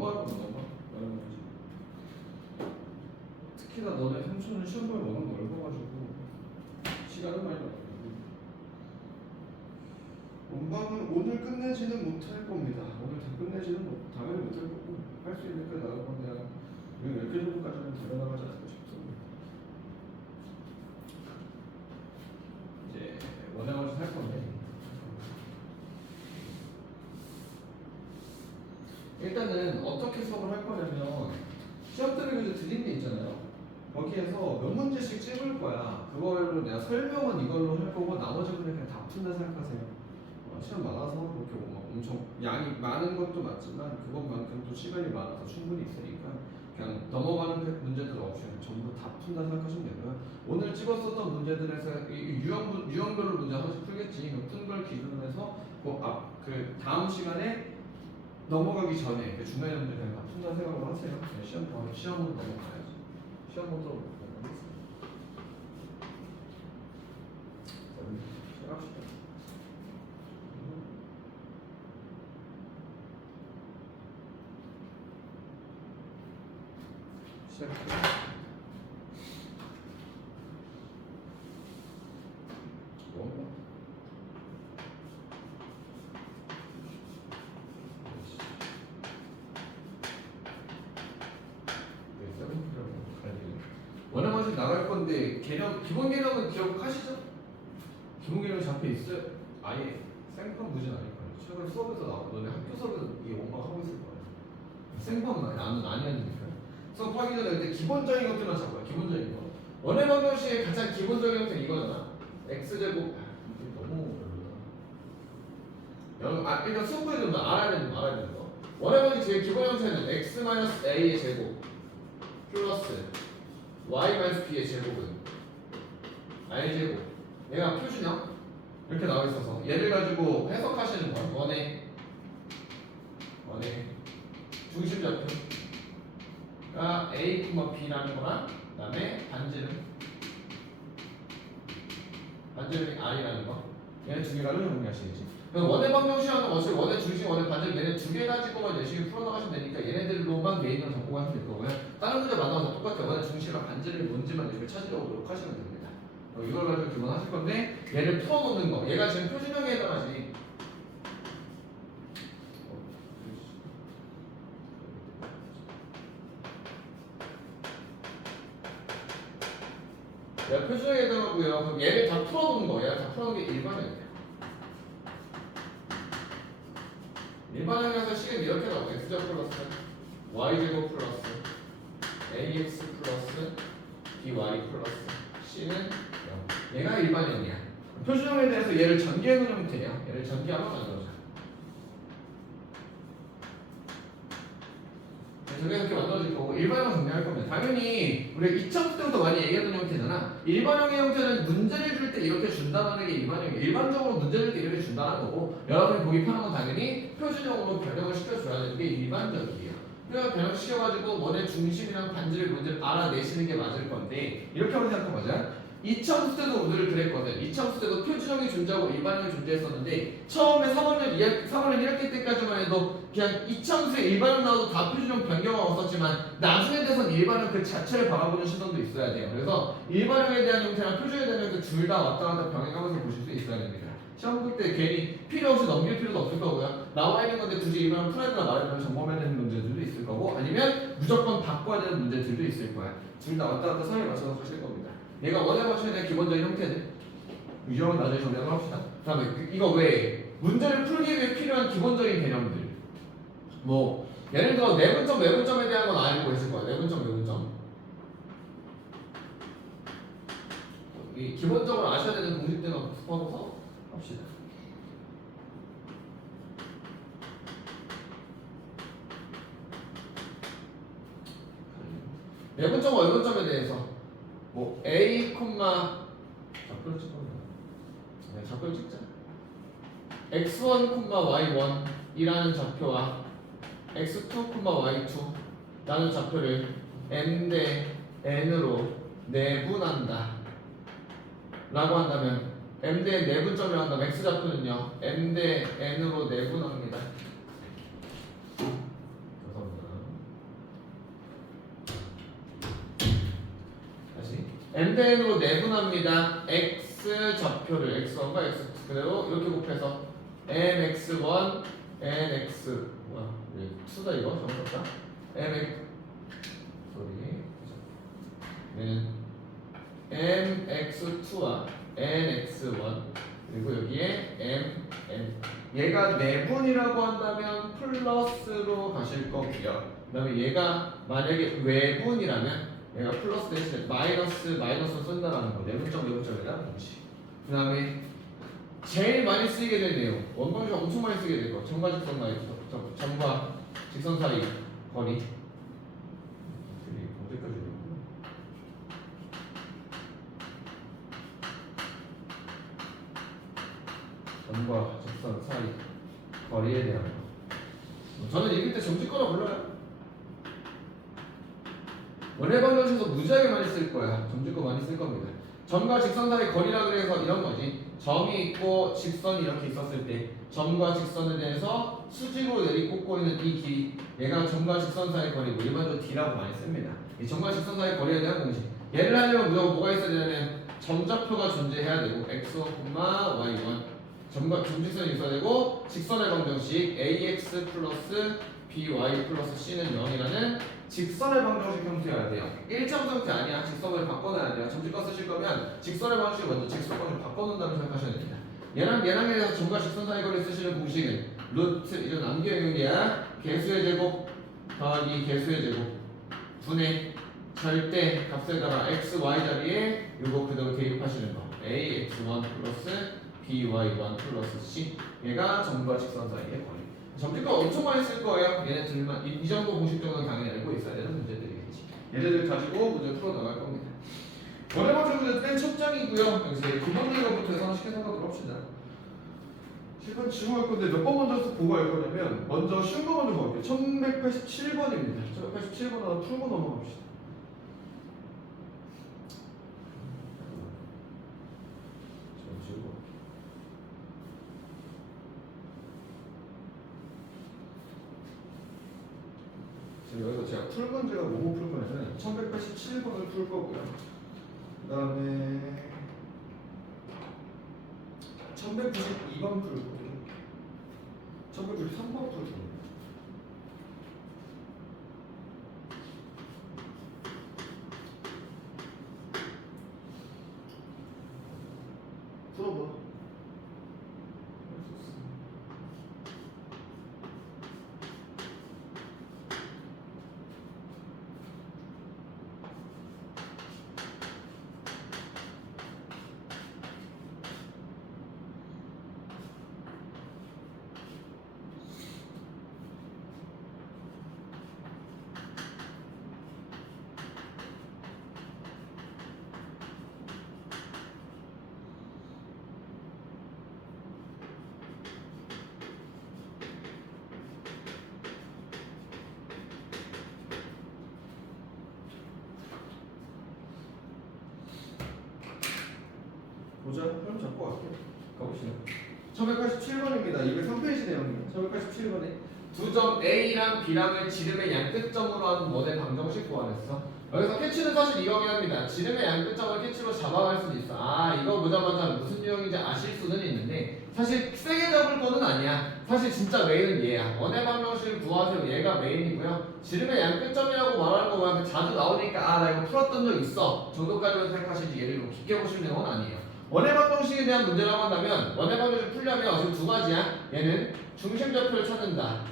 너무하다 너무. 특히나 너네 삼촌은 시험을 워낙 넓어가지고 시간을 많이 받고. 원방은 오늘 끝내지는 못할 겁니다. 오늘 다 끝내지는 당연히 못할 거고 할 수 있는 게 나올 건데 한 10개 정도까지는 데려나가지 않을까 싶습니다. 이제 원양어를 할 건데 일단은 어떻게 수업을 할 거냐면 시험 때문에 이제 드린 게 있잖아요. 거기에서 몇 문제씩 찍을 거야. 그걸로 내가 설명은 이걸로 할 거고 나머지는 그냥 다 푼다 생각하세요. 시간 많아서 그렇게 막 엄청 양이 많은 것도 맞지만 그것만큼 또 시간이 많아서 충분히 있으니까 그냥 넘어가는 문제들 없이 전부 다 푼다 생각하시면 되고요. 오늘 찍었었던 문제들에서 유형별로 문제 하나씩 풀겠지. 푼 걸 기준으로 해서 그 다음 시간에 넘어가기 전에 그 중간에 문제 그냥 다 푼다 생각으로 하세요. 네, 시험으로 넘어가야지. 시험으로 넘어가겠습니다. 시작합시다. 시작할게요. 원어만씩 나갈 건데 기본 개념은 기억하시죠? 기본 개념 잡혀 있어요. 아예 생판 무진 아닐 거예요. 최근 수업에서 나오고 너네 학교 수업에서 이게 원망하고 있을 거예요. 생판만 나는 아니었으니까. 수업하기 전에 근데 기본적인 것들만 잡아요. 기본적인 거. 원의 방정식의 가장 기본적인 형태는 이거잖아. x제곱. 너무 별로다. 일단 수업에 좀 알아야 되는 거. 원의 방정식 제일 기본 형태는 x-a의 제곱 플러스 y-b의 제곱은 r제곱. 얘가 표준형 이렇게 나와 있어서 얘를 가지고 해석하시는 건 원의 중심좌표가 a, b라는 거랑 그다음에 반지름이 r이라는 거. 얘네 두 개가를 정리하시겠지. 원의 방정식하는 것을 원의 중심, 원의 반지름 얘네 두 개 가지고만 열심히 풀어나가시면 되니까 얘네들로만 개인으로 잡고 가시면 될 거고요. 다른 문제 만나서 똑같아요. 원의 중심이랑 반지름이 뭔지만 이렇게 찾으려고 노력하시면 됩니다. 이걸 가지고 기본 하실 건데 얘를 풀어놓는 거. 얘가 지금 표준형에 해당하지. 얘가 표준형에 해당하고요. 그럼 얘를 다 풀어놓는 거. 얘가 다 풀어놓는 게 일반형이에요. 일반형에서 식은 이렇게 나와요. x제곱 플러스 y제곱 플러스 ax 플러스 by 플러스 c는 0. 얘가 일반형이야. 표준형에 대해서 얘를 전개해 놓으면 돼요. 얘를 전개하면 만들어져. 전개해서 이렇게 만들어질 거고 일반형 정리할 겁니다. 당연히 우리가 2차 때부터 많이 얘기하던 형태잖아. 일반형의 형태는 문제를 줄 때 이렇게 준다는 게 일반형이에요. 일반적으로 문제를 줄 때 이렇게 준다는 거고 여러분이 보기 편한 건 당연히 표준형으로 변형을 시켜줘야 되는 게 일반적이에요. 그래서 변형시켜가지고 원의 중심이랑 반지름 문제를 알아내시는 게 맞을 건데 이렇게 한번 생각해보자. 2차함수 때도 오늘 그랬거든. 2차함수 때도 표준형이 존재하고 일반형이 존재했었는데 처음에 3학년 1학기 때까지만 해도 그냥 2차함수에 일반형 나와도 다 표준형 변경하고 썼지만 나중에 돼선 일반형 그 자체를 바라보는 시선도 있어야 돼요. 그래서 일반형에 대한 형태랑 표준형에 대한 형태 둘 다 왔다 갔다 병행하면서 보실 수 있어야 됩니다. 시험 볼 때 괜히 필요 없이 넘길 필요도 없을 거고요. 나와 있는 건데 굳이 일반형 풀어야 말하면 점검해야 되는 문제들도 있을 거고 아니면 무조건 바꿔야 되는 문제들도 있을 거야. 둘 다 왔다 갔다 선에 맞춰서 하실 겁니다. 얘가 원에 맞춰야 되는 기본적인 형태는 유형은 나중에 정리하도록 합시다. 다음에 이거 외에 문제를 풀기 위해 필요한 기본적인 개념들 뭐 예를 들어 내분점 외분점에 대한 건 알고 계실 거예요. 내분점 외분점 이 기본적으로 아셔야 되는 공식들만 복습하고서 합시다. 내분점과 외분점에 대해서 뭐 a, 좌표를 찍어야 돼. 좌표를 찍자. x1, y1 이라는 좌표와 x2, y2 라는 좌표를 m 대 n으로 내분한다 라고 한다면 m 대 내분점이라고 한다면 x 좌표는요 m 대 n으로 내분합니다. 죄송합니다. 랜덴으로 내분합니다. x 좌표를 x1과 x2 그대로 이렇게 곱해서 mx1 nx 뭐야 왜 2다 이거 잘못했다 mx 소리 mx2와 nx1 그리고 여기에 mn 얘가 내분이라고 한다면 플러스로 가실 거고요. 그 다음에 얘가 만약에 외분이라면 얘가 플러스 대신에 마이너스 쓴다라는 거. 내분점에 대한 공식. 그 다음에 제일 많이 쓰이게 될 내용. 원방식 엄청 많이 쓰게 될 거. 점과 직선 사이, 점과 직선 사이 거리. 어디까지 점과 직선 사이 거리에 대한 거. 저는 읽을 때 점집거라 불러요. 원래 방정식에서 무지하게 많이 쓸 거야. 점집거 많이 쓸 겁니다. 점과 직선 사이 거리라 그래서 이런 거지. 점이 있고 직선이 이렇게 있었을 때 점과 직선에 대해서 수직으로 내리꽂고 있는 이 길이 얘가 점과 직선 사이 거리고 일반적으로 D라고 많이 씁니다. 이 점과 직선 사이 거리에 대한 공식. 얘를 하려면 무조건 뭐가 있어야 되냐면 점좌표가 존재해야 되고 x1, y1 점과 점직선이 있어야 되고 직선의 방정식 ax 플러스 by 플러스 c는 0이라는 직선의 방정식 형태여야 돼요. 일정 형태 아니야. 직선을 바꿔놔야 돼요. 점직과 쓰실 거면 직선의 방정식을 먼저 직선 방정식 바꿔놓는다고 생각하셔야 됩니다. 얘랑 해서 점과 직선 사이 거리 쓰시는 공식은 루트 이런 암기형이야. 개수의 제곱 더하기 개수의 제곱 분의 절대 값에다가 x, y 자리에 이거 그대로 대입하시는 거. ax1 플러스 by1 플러스 c 얘가 점과 직선 사이의 거리. 점집과 엄청 많이 쓸 거예요. 얘네 둘만 이 정도 공식 정도는 당연히 알고 있어야 되는 문제들이겠지. 얘네들 가지고 문제 풀어 나갈 겁니다. 원래 방식 문제 땐 첫 장이고요. 여기서 기본 이거부터 해서 하나씩 해서 들어봅시다. 실컷 지우할 건데 몇 번 먼저 보고 할 거냐면 먼저 쉬운 거 먼저 볼게요. 1187번입니다. 1187번 하나 풀고 넘어갑시다. 여기서 제가 풀 문제가 뭐뭐 풀 거냐면 1187번을 풀 거고요. 그 다음에 1192번 풀 거고요. 1193번 풀 거고요. 풀어봐. 보자. 그럼 잡고 갈게요. 가봅시다. 1187번입니다. 203페이지 내용입니다. 1187번에 두 점 A랑 B랑을 지름의 양끝점으로 하는 모델 방정식 구하랬어. 여기서 캐치는 사실 이거긴 합니다. 지름의 양끝점을 캐치로 잡아갈 수는 있어. 아 이거 보자마자 무슨 유형인지 아실 수는 있는데 사실 세게 잡을 거는 아니야. 사실 진짜 메인은 얘야. 원의 방정식을 구하세요. 얘가 메인이고요. 지름의 양끝점이라고 말하는 거 보면 자주 나오니까 아 나 이거 풀었던 적 있어 정도까지만 생각하시지 얘를 뭐 깊게 보실 내용은 아니에요. 원의 방정식에 대한 문제라고 한다면 원의 방정식 풀려면 지금 두 가지야. 얘는 중심좌표를 찾는다.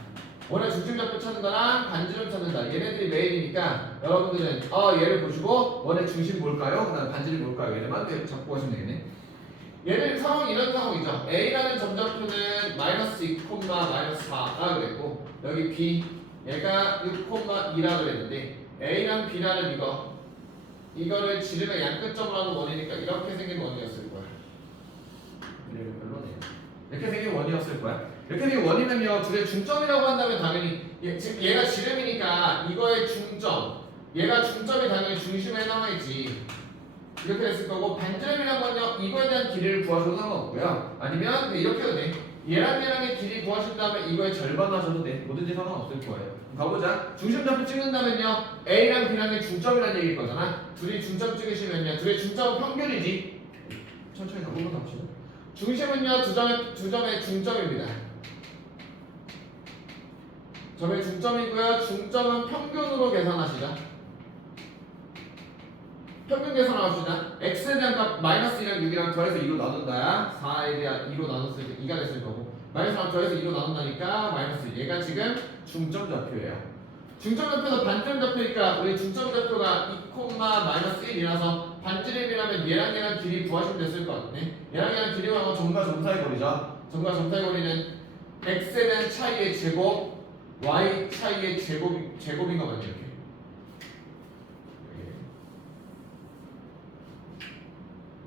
원의 중심좌표 찾는다랑 반지름 찾는다. 얘네들이 메인이니까 여러분들은 얘를 보시고 원의 중심 뭘까요? 그 다음 반지름 뭘까요? 얘네만 잡고 가시면 되겠네. 얘는 상황이 이런 상황이죠. A라는 점좌표는 마이너스 2, 마이너스 4가 그랬고 여기 B 얘가 6,2라 그랬는데 A랑 B라는 이거를 지름의 양끝점으로 하는 원이니까 이렇게 생긴 원이었을 거야. 별로네요. 이렇게 생긴 원이었을 거야. 이렇게 생긴 원이면요 둘의 중점이라고 한다면 당연히 얘가 지름이니까 이거의 중점 얘가 중점이 당연히 중심에 해당하겠지. 이렇게 했을 거고 반지름이라고 하면 이거에 대한 길이를 구하셔도 상관없고요. 아니면 이렇게 해도 돼. 얘랑 얘랑의 길이 구하신 다음에 이거의 절반 하셔도 돼. 뭐든지 상관없을 거예요. 가보자. 중심좌표 찍는다면요. A랑 B랑의 중점이라는 얘기일 거잖아. 둘이 중점 찍으시면요. 둘의 중점은 평균이지. 천천히 더 한번 더 합시다. 중심은요. 두 점의 중점입니다. 점의 중점이고요. 중점은 평균으로 계산하시죠. 평균 계산합시다. x에 대한 값 마이너스 2랑 6이랑 더해서 2로 나눈다. 4에 대한 2로 나눴을 때 2가 됐을 거고 마이너스 1 더해서 2로 나눈다니까 마이너스 1. 얘가 지금 중점 좌표예요. 중점 좌표도 반점 좌표니까 우리 중점 좌표가 2, 마이너스 1이라서 반지름이라면 얘랑 얘랑 길이 구하시면 됐을 것 같네. 얘랑 얘랑 길이 구하면 점과 점 사이 거리죠. 점과 점 사이 거리는 x에 대한 차이의 제곱, y 차이의 제곱인 거 맞죠? 이렇게.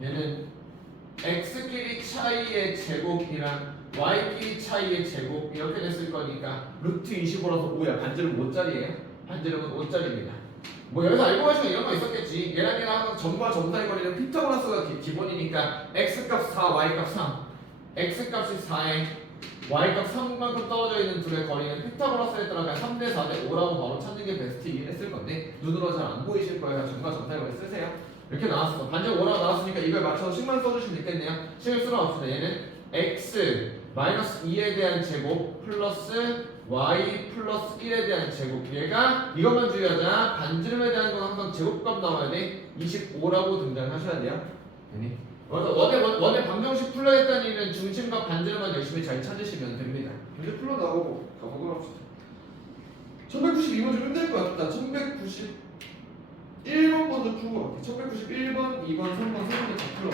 얘는 x끼리 차이의 제곱이랑 y끼리 차이의 제곱 이렇게 됐을 거니까 루트 25라서 5야. 반지름 5짜리예요. 반지름은 5짜리입니다. 뭐 여기서 알고 가시면 이런 거 있었겠지. 얘랑 얘랑 점과 점 사이 거리는 피타고라스가 기본이니까 x값 4, y값 3. x값이 4에 y값 3만큼 떨어져 있는 둘의 거리는 피타고라스에 따라 그냥 3대 4대 5라고 바로 찾는 게 베스트이긴 했을 건데 눈으로 잘 안 보이실 거예요. 점과 점 사이 거리 쓰세요. 이렇게 나왔어. 반지름 5라고 나왔으니까 이걸 맞춰서 식만 써주시면 되겠네요. 식을 쓸어봅시다. 얘는 x 마이너스 2에 대한 제곱 플러스 y 플러스 1에 대한 제곱. 얘가 이것만 주의하자. 반지름에 대한 건 항상 제곱값 나와야 돼. 25라고 등장하셔야 돼요. 되니? 원의 방정식 풀어야겠다는 일은 중심과 반지름만 열심히 잘 찾으시면 됩니다. 이제 풀어 나오고 가보도록 합시다. 1192번 좀 힘들 것 같다. 1191번 먼저 풀고 갈게. 1191번, 2번, 3번, 3번 다 풀어.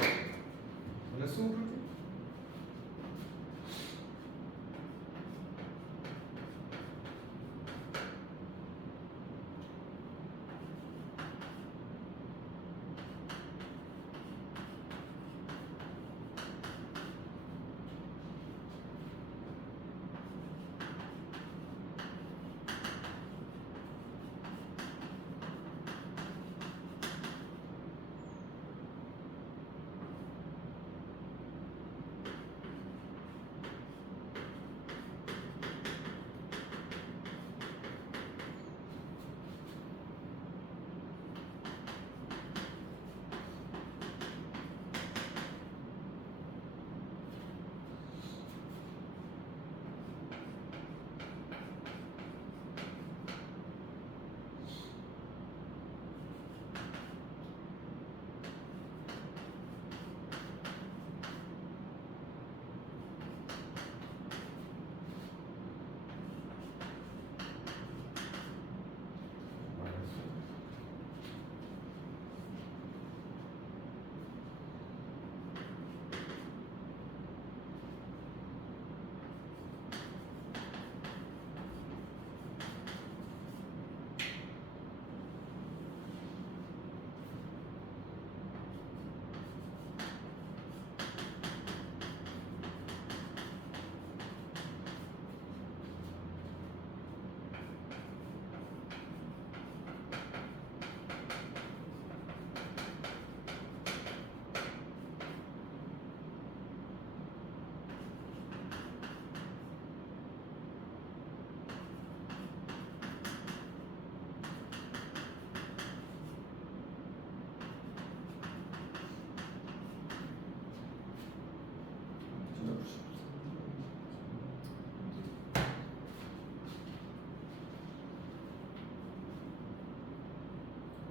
원래 수업 풀게.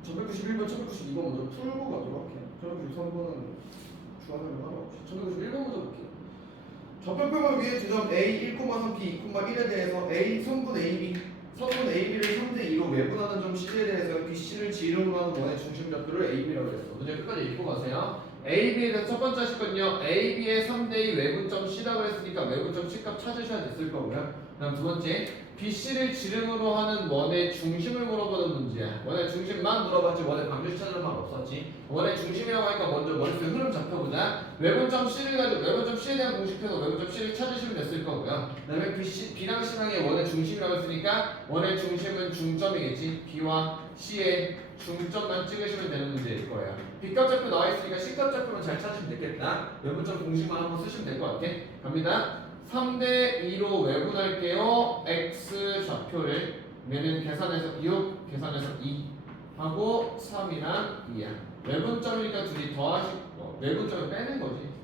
번 1192번 먼저 풀고 가도록 할게요. 1193번은 주관하는 거 하나 없이 1191번 먼저 볼게요. 좌표표면 위에 두 점 A 1,3 B 2,1에 대해서 A 성분 AB를 3대 2로 외분하는 점 C에 대해서 BC를 지름으로 하는 원의 중심 좌표를 AB라고 했어. 문제 끝까지 읽고 가세요. AB에 대해서 첫 번째 하실 건요. AB의 3대 2 외분점 C라고 했으니까 외분점 C 값 찾으셔야 됐을 거고요. 그다음 두 번째 BC를 지름으로 하는 원의 중심을 물어보는 문제야. 원의 중심만 물어봤지 원의 방정식 찾는 말 없었지. 원의 중심이라고 하니까 먼저 머릿속에 흐름 잡혀보자. 외분점 C를 가지고 외분점 C에 대한 공식해서 외분점 C를 찾으시면 됐을 거고요. 그다음에 B랑 C랑의 원의 중심이라고 했으니까 원의 중심은 중점이겠지. B와 C의 중점만 찍으시면 되는 문제일 거예요. B값 좌표 나와 있으니까 C값 좌표만 잘 찾으시면 되겠다. 외분점 공식만 한번 쓰시면 될 것 같아. 갑니다. 3대 2로 외분할게요. x 좌표를 얘는 계산해서 6, 계산해서 2 하고 3이랑 2야. 외분점이니까 둘이 외분점을 빼는 거지.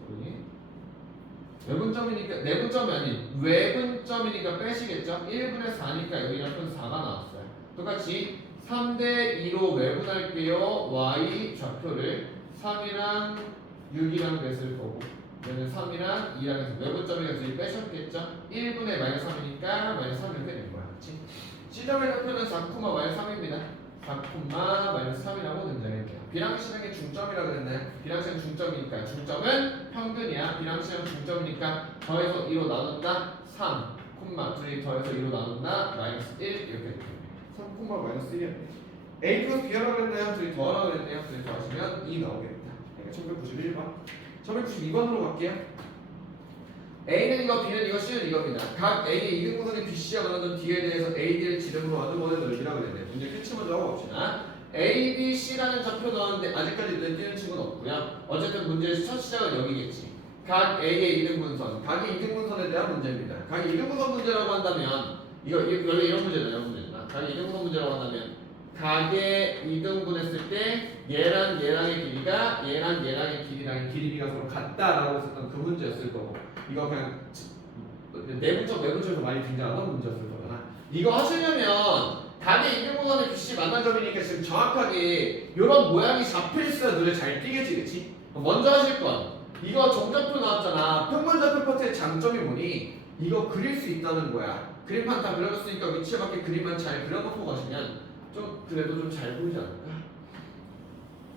외분점이니까 내분점이 아닌 외분점이니까 빼시겠죠? 1분의 4니까 여기 옆은 4가 나왔어요. 똑같이 3대 2로 외분할게요. y 좌표를 3이랑 6이랑 됐을 거고 얘는 3이랑 2랑 해서 외분점이니까 둘이 빼셨겠죠? 1분의 마이너스 3이니까 마이너스 3 이렇게 된 거야. 그치? C점의 좌표는 4, 마이너스 3입니다. 4, 마이너스 3이라고 등장할게요. 비랑시장의 중점이라고 그랬나요? 비랑시장 중점이니까 중점은 평균이야. 비랑시장 중점이니까 더해서 2로 나눈다 3, 둘이 더해서 2로 나눈다 마이너스 1 이렇게 됩니다. 3, 마이너스 1이었네. A 플러스 B라고 그랬나요? 둘이 더하라고 그랬네요. 둘이 더하시면 2 나오겠다. 그러니까 1191번. 1192번으로 갈게요. A는 이거, B는 이거, C는 이겁니다. 각 A의 이등분선인 BC와 만나던 D에 대해서 A, D를 지름으로 하는 원의 넓이라고 그랬네요. 문제 끝이 먼저 하고 봅시다. A, B, C라는 좌표 넣었는데 아직까지 눈에 띄는 친구는 없고요. 어쨌든 문제의 첫 시작은 여기겠지. 각 A의 이등분선, 각의 이등분선에 대한 문제입니다. 각의 이등분선 문제라고 한다면 이거 원래 이런 문제다, 이런 문제다. 각의 이등분선 문제라고 한다면 각의 이등분했을 때 얘랑 얘랑의 길이가 얘랑 얘랑의 길이랑 길이가 서로 같다라고 했었던 그 문제였을 거고 이거 그냥 내분점 외분점에서 많이 등장하던 문제였을 거잖아. 이거 하시려면 각의 이등분선의 BC 만난 점이니까 지금 정확하게 이런 모양이 잡혀있어야 눈에 잘 띄겠지, 그치? 먼저 하실 건 이거 정좌표 나왔잖아. 평면좌표 파트의 장점이 뭐니? 이거 그릴 수 있다는 거야. 그림판 다 그려줬으니까 위치에 맞게 그림만 잘 그려놓고 가시면 좀 그래도 좀 잘 보이지 않을까?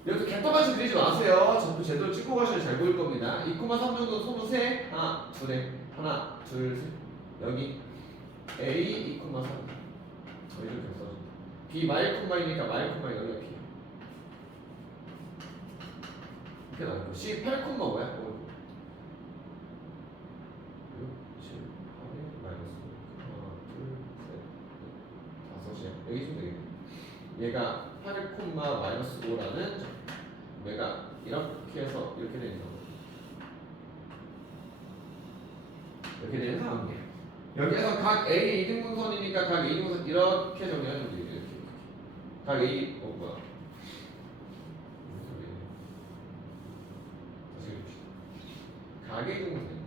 여기서 개떡같이 그리지 마세요. 전부 제대로 찍고 가셔야 잘 보일 겁니다. 2,3 정도 손으로 세. 하나, 둘에 하나, 둘, 셋. 여기 A 2,3 이렇게 써준다. B 마일 콤마이니까 마일 콤마이 여기가 B. 이렇게 나왔고 C 8 콤마 뭐야? 6, 7, 8, 마이너스 하나, 둘, 셋, 5이야. 여기 있으면 되겠네. 얘가 8 콤마 마이너스 5라는 얘가 이렇게 해서 이렇게 되는 거. 이렇게 되는 상황이에요. 여기에서 각 A의 이등분선이니까 각 A 등분선 이렇게 정리하면 돼요. 이렇게. 각 A 뭐야? 각의 이등분선인데.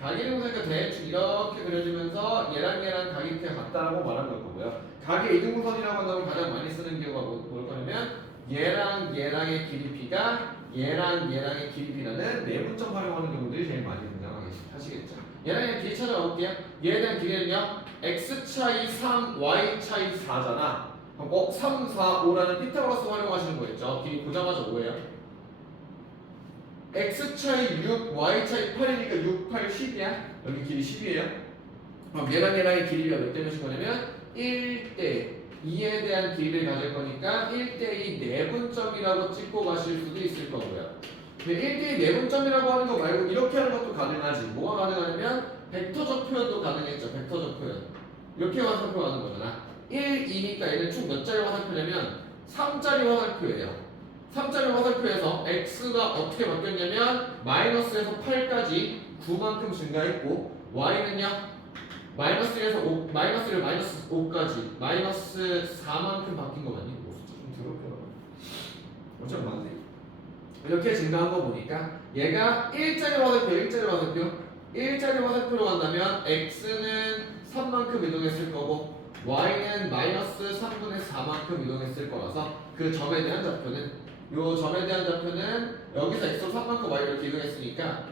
각의 이등분선이니까 대충 이렇게 그려지면서 얘랑 각이 이렇게 같다라고 말한 걸 거고요. 각의 이등분선이라고 한다면 가장 많이 쓰는 경우가 뭘 거냐면 얘랑 얘랑의 길이 B가 얘랑 얘랑의 길이 B라는 내분점 활용하는 경우들이 제일 많이 등장하시겠죠. 얘랑 얘랑 길이 찾아볼게요. 얘에 대한 길이는요 x 차이 3, y 차이 4잖아. 그럼 3, 4, 5라는 피타고라스 활용하시는 거겠죠. 길이 보자마자 5예요. x 차이 6, y 차이 8이니까 6, 8, 10이야. 여기 길이 10이에요. 그럼 얘랑 얘랑의 길이가 몇 대 몇인 거냐면 1대 2에 대한 길이를 가질 거니까 1대2 내분점이라고 찍고 가실 수도 있을 거고요. 근데 1대2 내분점이라고 하는 거 말고 이렇게 하는 것도 가능하지. 뭐가 가능하냐면 벡터적 표현도 가능했죠. 벡터적 표현. 이렇게 화살표 하는 거잖아. 1, 2니까 얘는 총 몇 자리 화살표냐면 3자리 화살표예요. 3자리 화살표에서 x가 어떻게 바뀌었냐면 마이너스에서 8까지 9만큼 증가했고 y는요 마이너스 1에서 5, 마이너스를 마이너스 5까지 마이너스 4만큼 바뀐 거 맞니? 좀 더럽게 어차피 맞네. 이렇게 증가한 거 보니까 얘가 1자리 화살표 1자리 화살표로 간다면 x는 3만큼 이동했을 거고 y는 마이너스 3분의 4만큼 이동했을 거라서 그 점에 대한 좌표는 요 점에 대한 좌표는 여기서 x로 3만큼 y를 이렇게 이동했으니까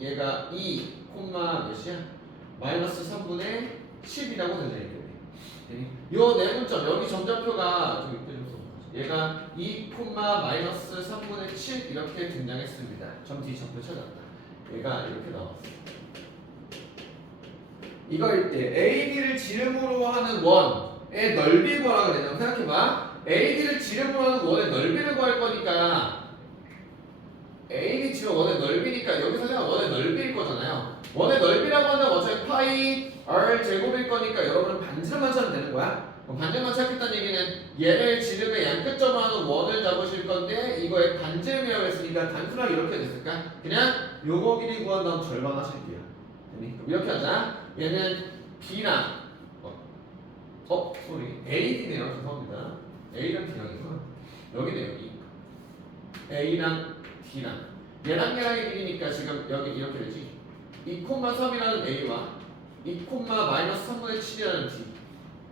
얘가 2, 몇이야? 마이너스 3분의 10이라고 되어있겠네. 요 내분점 여기 점좌표가 좀 이때 좀 써볼까? 얘가 2, 마이너스 3분의 7 이렇게 등장했습니다. 점 뒤 좌표 찾았다. 얘가 이렇게 나왔어. 이거일 때 AD를 지름으로 하는 원의 넓이 구하라 그랬냐면 생각해봐. AD를 지름으로 하는 원의 넓이를 구할 거니까 AD 지름 원의 넓이니까 여기서 그냥 원의 넓이일 거잖아요. 원의 넓이라고 한다면 어차피 파이 r 제곱일 거니까 여러분은 반지름만 찾으면 되는 거야. 반지름만 찾겠다는 얘기는 얘를 지름의 양끝점으로 하는 원을 잡으실 건데 이거의 반지름이라고 했으니까 단순하게 이렇게 됐을까? 그냥 요거 길이 구한 다음 절반 하실게요. 되니? 그럼 이렇게 하자. 얘는 B랑 소리 AD네요. 죄송합니다. A랑 D랑이구나. 여기네 여기. A랑 D랑 얘랑의 길이니까 지금 여기 이렇게 되지. 2,3이라는 A와 2,-3분의 7이라는 D.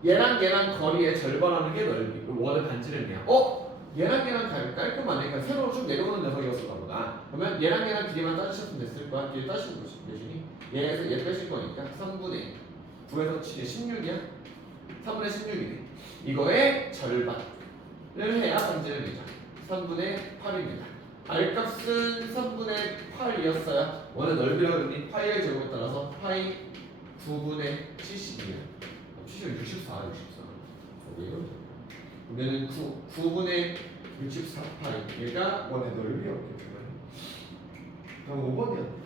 얘랑 거리의 절반하는 게 넓이. 원의 반지를 내요. 얘랑 깔끔하네. 그러니까 세로로 쭉 내려오는 녀석이었을까 보다. 그러면 얘랑 길이만 따지셨으면 됐을 거야. 길이 따지는 거지. 대신이 얘에서 얘 빼실 거니까 3분의 9에서 7이 16이야. 3분의 16이네. 이거의 절반을 해야 반지를 내자. 3분의 8입니다. R값은 3분의 8이었어요. 원의 넓이라고 그러니 파이의 제곱에 따라서 파이 9분의 70이에요. 70, 64, 64. 왜 이러죠? 얘는 9분의 64 파이. 얘가 원의 넓이였겠죠. 그럼 5번이야.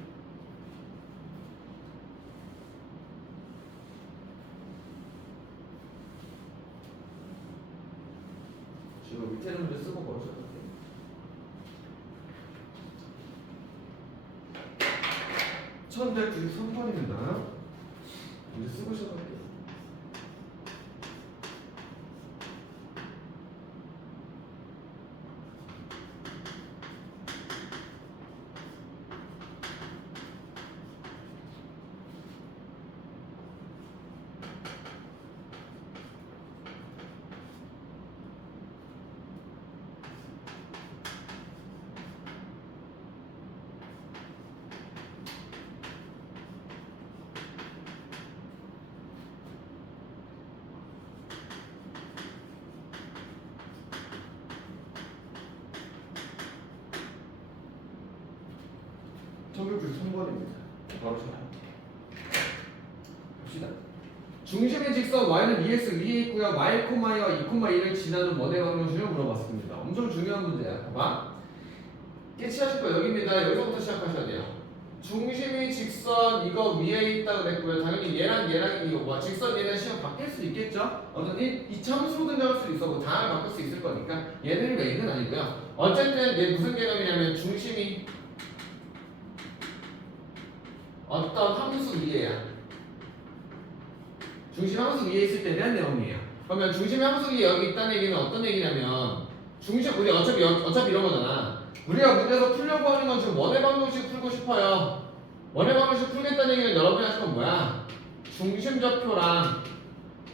지금 밑에는 문제 쓰고 걸으셨는데. 처음에 93번입니다. 문제 쓰고 시작할게요. 정규 93번입니다. 바로 시작. 봅시다. 중심의 직선 y는 2x 위에 있고요. y, 2, 2를 지나는 원의 방정식을 물어봤습니다. 엄청 중요한 문제야. 봐봐. 깨치하실 거 여기입니다. 여기서부터 시작하셔야 돼요. 중심의 직선 이거 위에 있다고 그랬고요. 당연히 얘랑 이거 직선 얘는 시험 바뀔 수 있겠죠? 어떤 이 참수로 등장할 수도 있어. 뭐 당연히 바뀔 수 있을 거니까 얘는 메인은 아니고요. 어쨌든 얘 무슨 개념이냐면 중심이 어떤 함수 위에야. 중심 함수 위에 있을 때 대한 내용이에요. 그러면 중심 함수 위에 여기 있다는 얘기는 어떤 얘기냐면 중심 우리 어차피 이런 거잖아. 우리가 문제에서 풀려고 하는 건 지금 원의 방정식 풀고 싶어요. 원의 방정식 풀겠다는 얘기는 여러분이 하신 건 뭐야? 중심 좌표랑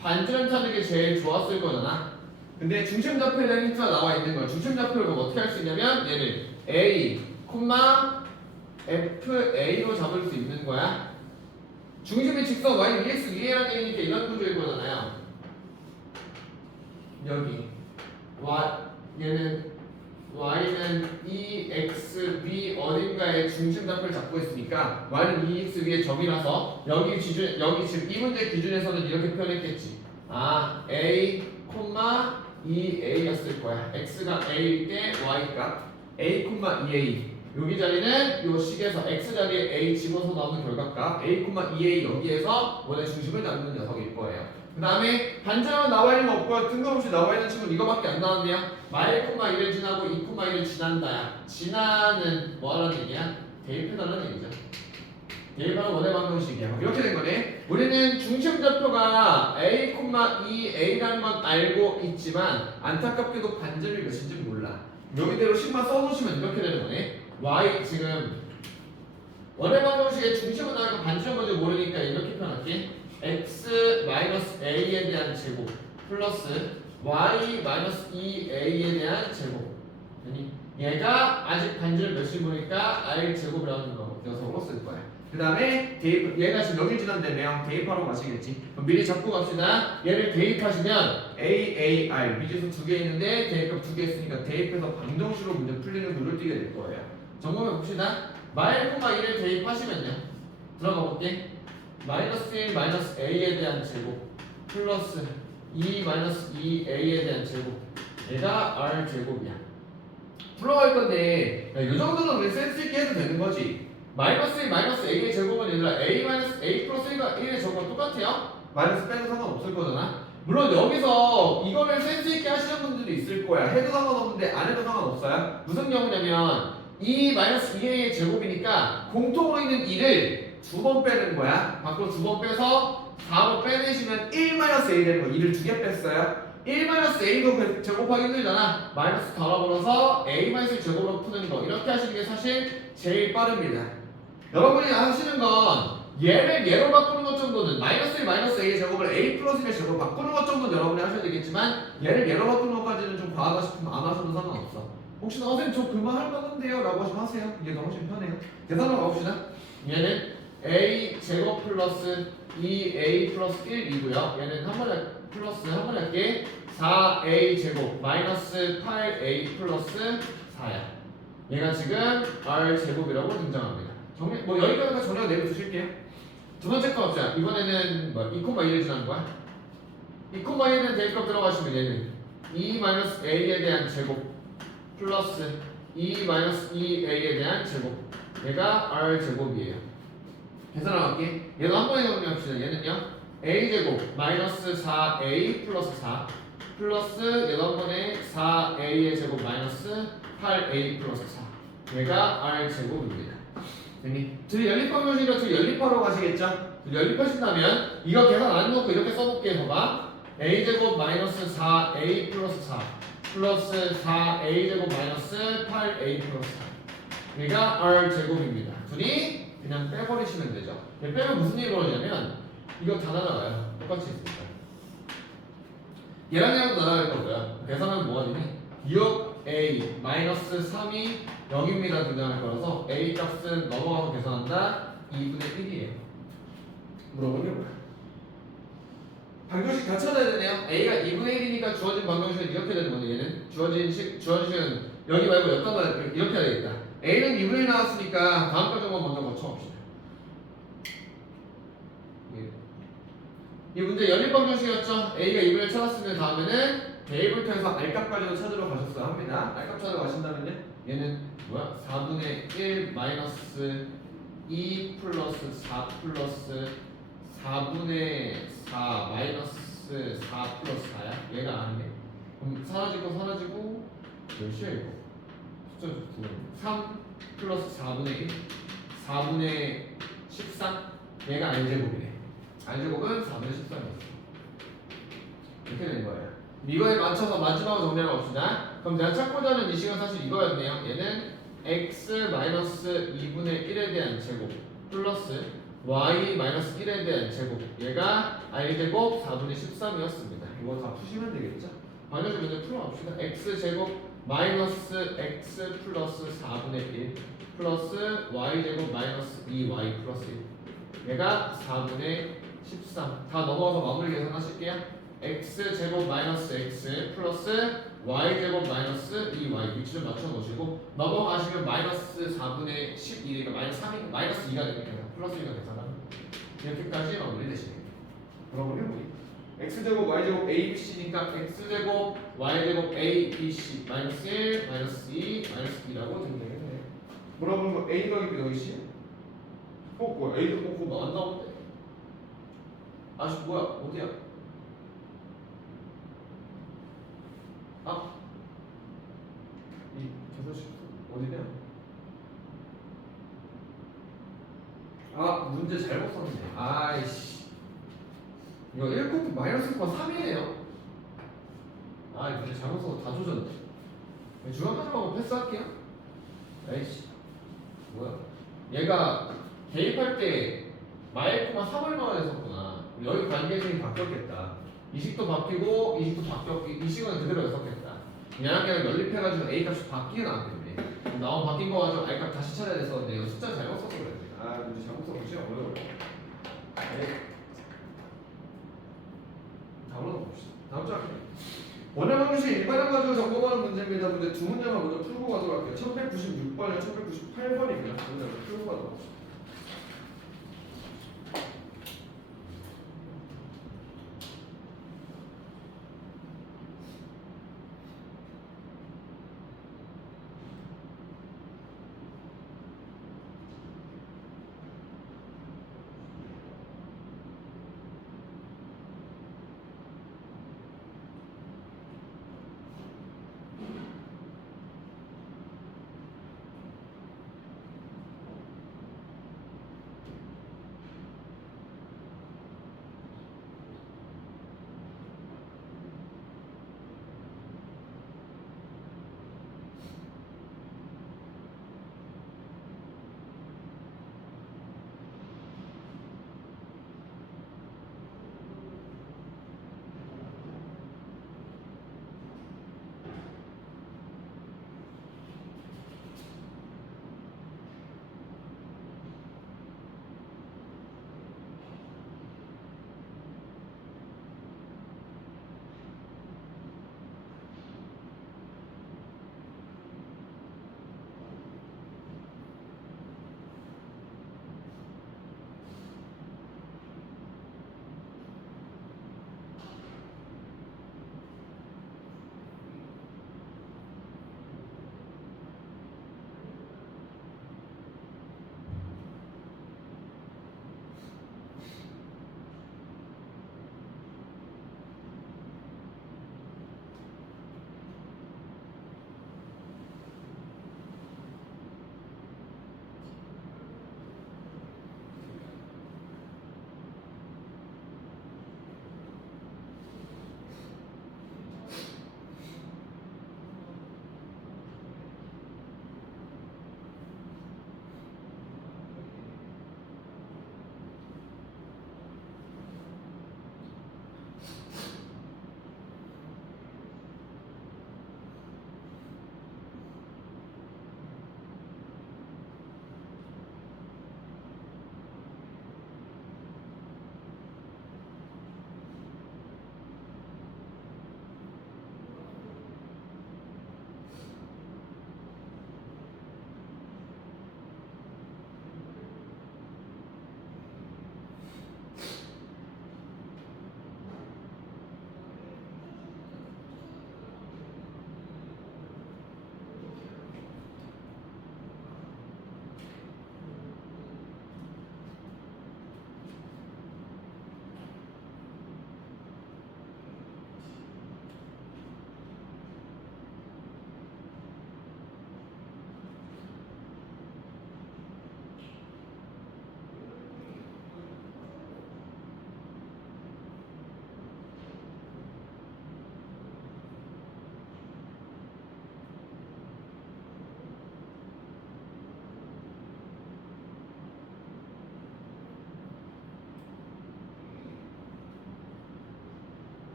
반지름 찾는 게 제일 좋았을 거잖아. 근데 중심 좌표에 대한 힌트가 나와 있는 거야. 중심 좌표를 그럼 어떻게 할 수 있냐면 얘를 A, FA로 잡을 수 있는 거야. 중심의 직선 y는 2x 위에라는 얘기니까 이런 구조일 거잖아요. 여기 y는 2x 위 어딘가에 중심 좌표를 잡고 있으니까 y는 2x 위의 점이라서 여기 지금 이 문제 기준에서는 이렇게 표현했겠지. A, 2a였을 거야. x가 a일 때 y가 a, 2a. 여기 자리는 요 식에서 x 자리에 a 집어서 나오는 결과값 a, 2a 여기에서 원의 중심을 잡는 녀석일 거예요. 그 다음에 반지름은 나와 있는 거 없고요. 뜬금없이 나와 있는 친구는 이거밖에 안 나왔네요. 마일, 1을 지나고 2, 1을 지난다야. 지나는 뭐 하라는 얘기야? 대입해달라는 얘기죠. 대입하는 원의 방정식이야. 이렇게 된 거네. 우리는 중심 좌표가 a, 2a라는 건 알고 있지만 안타깝게도 반지름이 몇인지 몰라. 여기대로 식만 써놓으시면 이렇게 되는 거네. y 지금 원의 방정식의 중심은 나니까 반지름 뭔지 모르니까 이렇게 표현할게. x a에 대한 제곱 플러스 y 2a에 대한 제곱. 얘가 아직 반지름 몇인 보니까 r 제곱이라는 거 녀석으로 쓸 거야. 그 다음에 대입, 얘가 지금 여기 지난다며 대입하러 가시겠지. 그럼 미리 잡고 갑시다. 얘를 대입하시면 AAR 미지수 2개 있는데 대입값 2개 있으니까 대입해서 방정식으로 문제 풀리는 룰을 띄게 될 거예요. 점검해 봅시다. 마일, 1을 대입하시면요. 들어가 볼게. 마이너스 1, 마이너스 a에 대한 제곱 플러스 2, 마이너스 2a에 대한 제곱. 얘가 r 제곱이야. 풀어갈 건데 이 정도는 우리 센스 있게 해도 되는 거지. 마이너스 1, 마이너스 a의 제곱은 얘들아 a 마이너스 a 플러스 1의 제곱과 똑같아요. 마이너스 빼도 상관없을 거잖아. 물론 여기서 이거를 센스 있게 하시는 분들도 있을 거야. 해도 상관없는데 안 해도 상관없어요. 무슨 경우냐면 2 마이너스 2a의 제곱이니까 공통으로 있는 2를 두 번 빼는 거야. 밖으로 두 번 빼서 4번 빼내시면 1 마이너스 a 되는 거. 2를 두 개 뺐어요. 1 마이너스 a도 제곱하기 힘들잖아. 마이너스 덜어버려서 a 마이너스 제곱으로 푸는 거. 이렇게 하시는 게 사실 제일 빠릅니다. 여러분이 하시는 건 얘를 얘로 바꾸는 것 정도는 마이너스 1 마이너스 a의 제곱을 a 플러스 1의 제곱으로 바꾸는 것 정도는 여러분이 하셔야 되겠지만 얘를 얘로 바꾸는 것까지는 좀 과하다 싶으면 안 하셔도 상관없어. 혹시나 선생님 저 그만 할 만한데요 라고 하시면 하세요. 이게 더 훨씬 편해요. 계산을 가봅시다. 얘는 a 제곱 플러스 2a 플러스 1이고요. 얘는 한 번에 플러스 한 번에 할게. 4a 제곱 마이너스 8a 플러스 4야. 얘가 지금 r 제곱이라고 등장합니다. 정리, 뭐 여기까지 정리하고 내려두실게요. 두 번째 거 없자. 이번에는 뭐 2,1을 지나는 거야. 2,1은 대입값 들어가시면 얘는 2 마이너스 a에 대한 제곱 플러스 2 마이너스 2a에 대한 제곱. 얘가 r 제곱이에요. 계산하고 갈게. 얘도 한 번에 정리합시다. 얘는요. a 제곱 마이너스 4a 플러스 4 플러스 얘도 한 번에 4a의 제곱 마이너스 8a 플러스 4. 얘가 r 제곱입니다. 둘이 연립방정식이라 둘이 연립하러 가시겠죠? 둘이 연립하신다면 이거 계산 안 해놓고 이렇게 써볼게요. 봐봐. a제곱 마이너스 4a 플러스 4 플러스 4a제곱 마이너스 8a 플러스 4. 얘가 r제곱입니다. 둘이 그냥 빼버리시면 되죠. 빼면 무슨 일이 벌어지냐면 이거 다 날아가요. 똑같이 있으니까. 얘랑 얘랑도 날아갈 거고요. 계산하면 뭐가 되니? 6a 마이너스 3이 0입니다 등장할 거라서 a 값은 넘어가서 계산한다 2분의 1이에요. 물어보는 게 뭐야? 방정식 다 찾아야 되네요. a가 2분의 1이니까 주어진 방정식은 이렇게 되는 거네. 얘는 주어진 식은 여기 말고 여기다 이렇게 해야 되겠다. a는 2분의 1 나왔으니까 다음 과정만 먼저 거쳐봅시다. 이 문제 연립방정식이었죠. a가 2분의 1 찾았으면 다음에는 대입을 통해서 r값까지도 찾으러 가셨어야 합니다. r값 찾으러 가신다면요. 얘는 뭐야? 4분의 1 마이너스 2 플러스 4 플러스 4분의 4 마이너스 4 플러스 4야? 얘가 아니네. 그럼 사라지고 몇이야 이거? 숫자 두 3 플러스 4분의 1 4분의 13 얘가 r제곱이네. r제곱은 4분의 13이었어. 이렇게 된 거예요. 이거에 맞춰서 마지막으로 정리하고 봅시다. 그럼 내가 찾고자 하는 이 식은 사실 이거였네요. 얘는 x 마이너스 2분의 1에 대한 제곱 플러스 y 마이너스 1에 대한 제곱. 얘가 r제곱 4분의 13이었습니다. 이거 다 푸시면 되겠죠? 반대로 먼저 풀어봅시다. x 제곱 마이너스 x 플러스 4분의 1 플러스 y 제곱 마이너스 2y 플러스 1. 얘가 4분의 13. 다 넘어가서 마무리 계산하실게요. x 제곱 마이너스 x 플러스 y 제곱 마이너스 2y 위치 좀 맞춰 놓으시고 넘어가시면 마이너스 4분의 11이니까 마이너스 3이 마이너스 2가 되니까 플러스 2가 계산하면 이렇게까지 마무리 되시네요. 그러면 우리 x 제곱 y 제곱 a b c니까 x 제곱 y 제곱 a b c 마이너스 1 마이너스 2 마이너스 2라고 등장했네요. 뭐라고 하면 a 더하기 b 더하기 c? 뭐야 a도 그거 안 나오는데? 아씨 뭐야 어디야? 아, 이 계산식 어디냐? 아, 문제 잘못 썼네. 아이씨, 이거 1 곱하기 마이너스 3이네요. 아, 이 문제 잘못 써서 다 조졌네. 중간까지만 패스할게요. 아이씨, 뭐야? 얘가 대입할 때 마이너스 3을 넣어야 했었구나. 여기 관계식이 바뀌었겠다. 이 식도 바뀌고 이 식도 바뀌었고 이 식은 그대로 였었겠다. 양학계를 연립해가지고 a 값이 바뀌게 나왔겠네. 나온 바뀐 거 가지고 r 값 다시 찾아야 돼서 내가 숫자 잘못 써서 그랬네. 아 문제 잘못 써서 시간 어려워. 다음으로 봅시다. 다음 주 할게요. 원형 방정식 일반형 가지고 점검하는 문제입니다. 문제 두 문제만 먼저 풀고 가도록 할게요. 1196번이랑 1198번입니다. 문제를 풀고 가도록 합시다.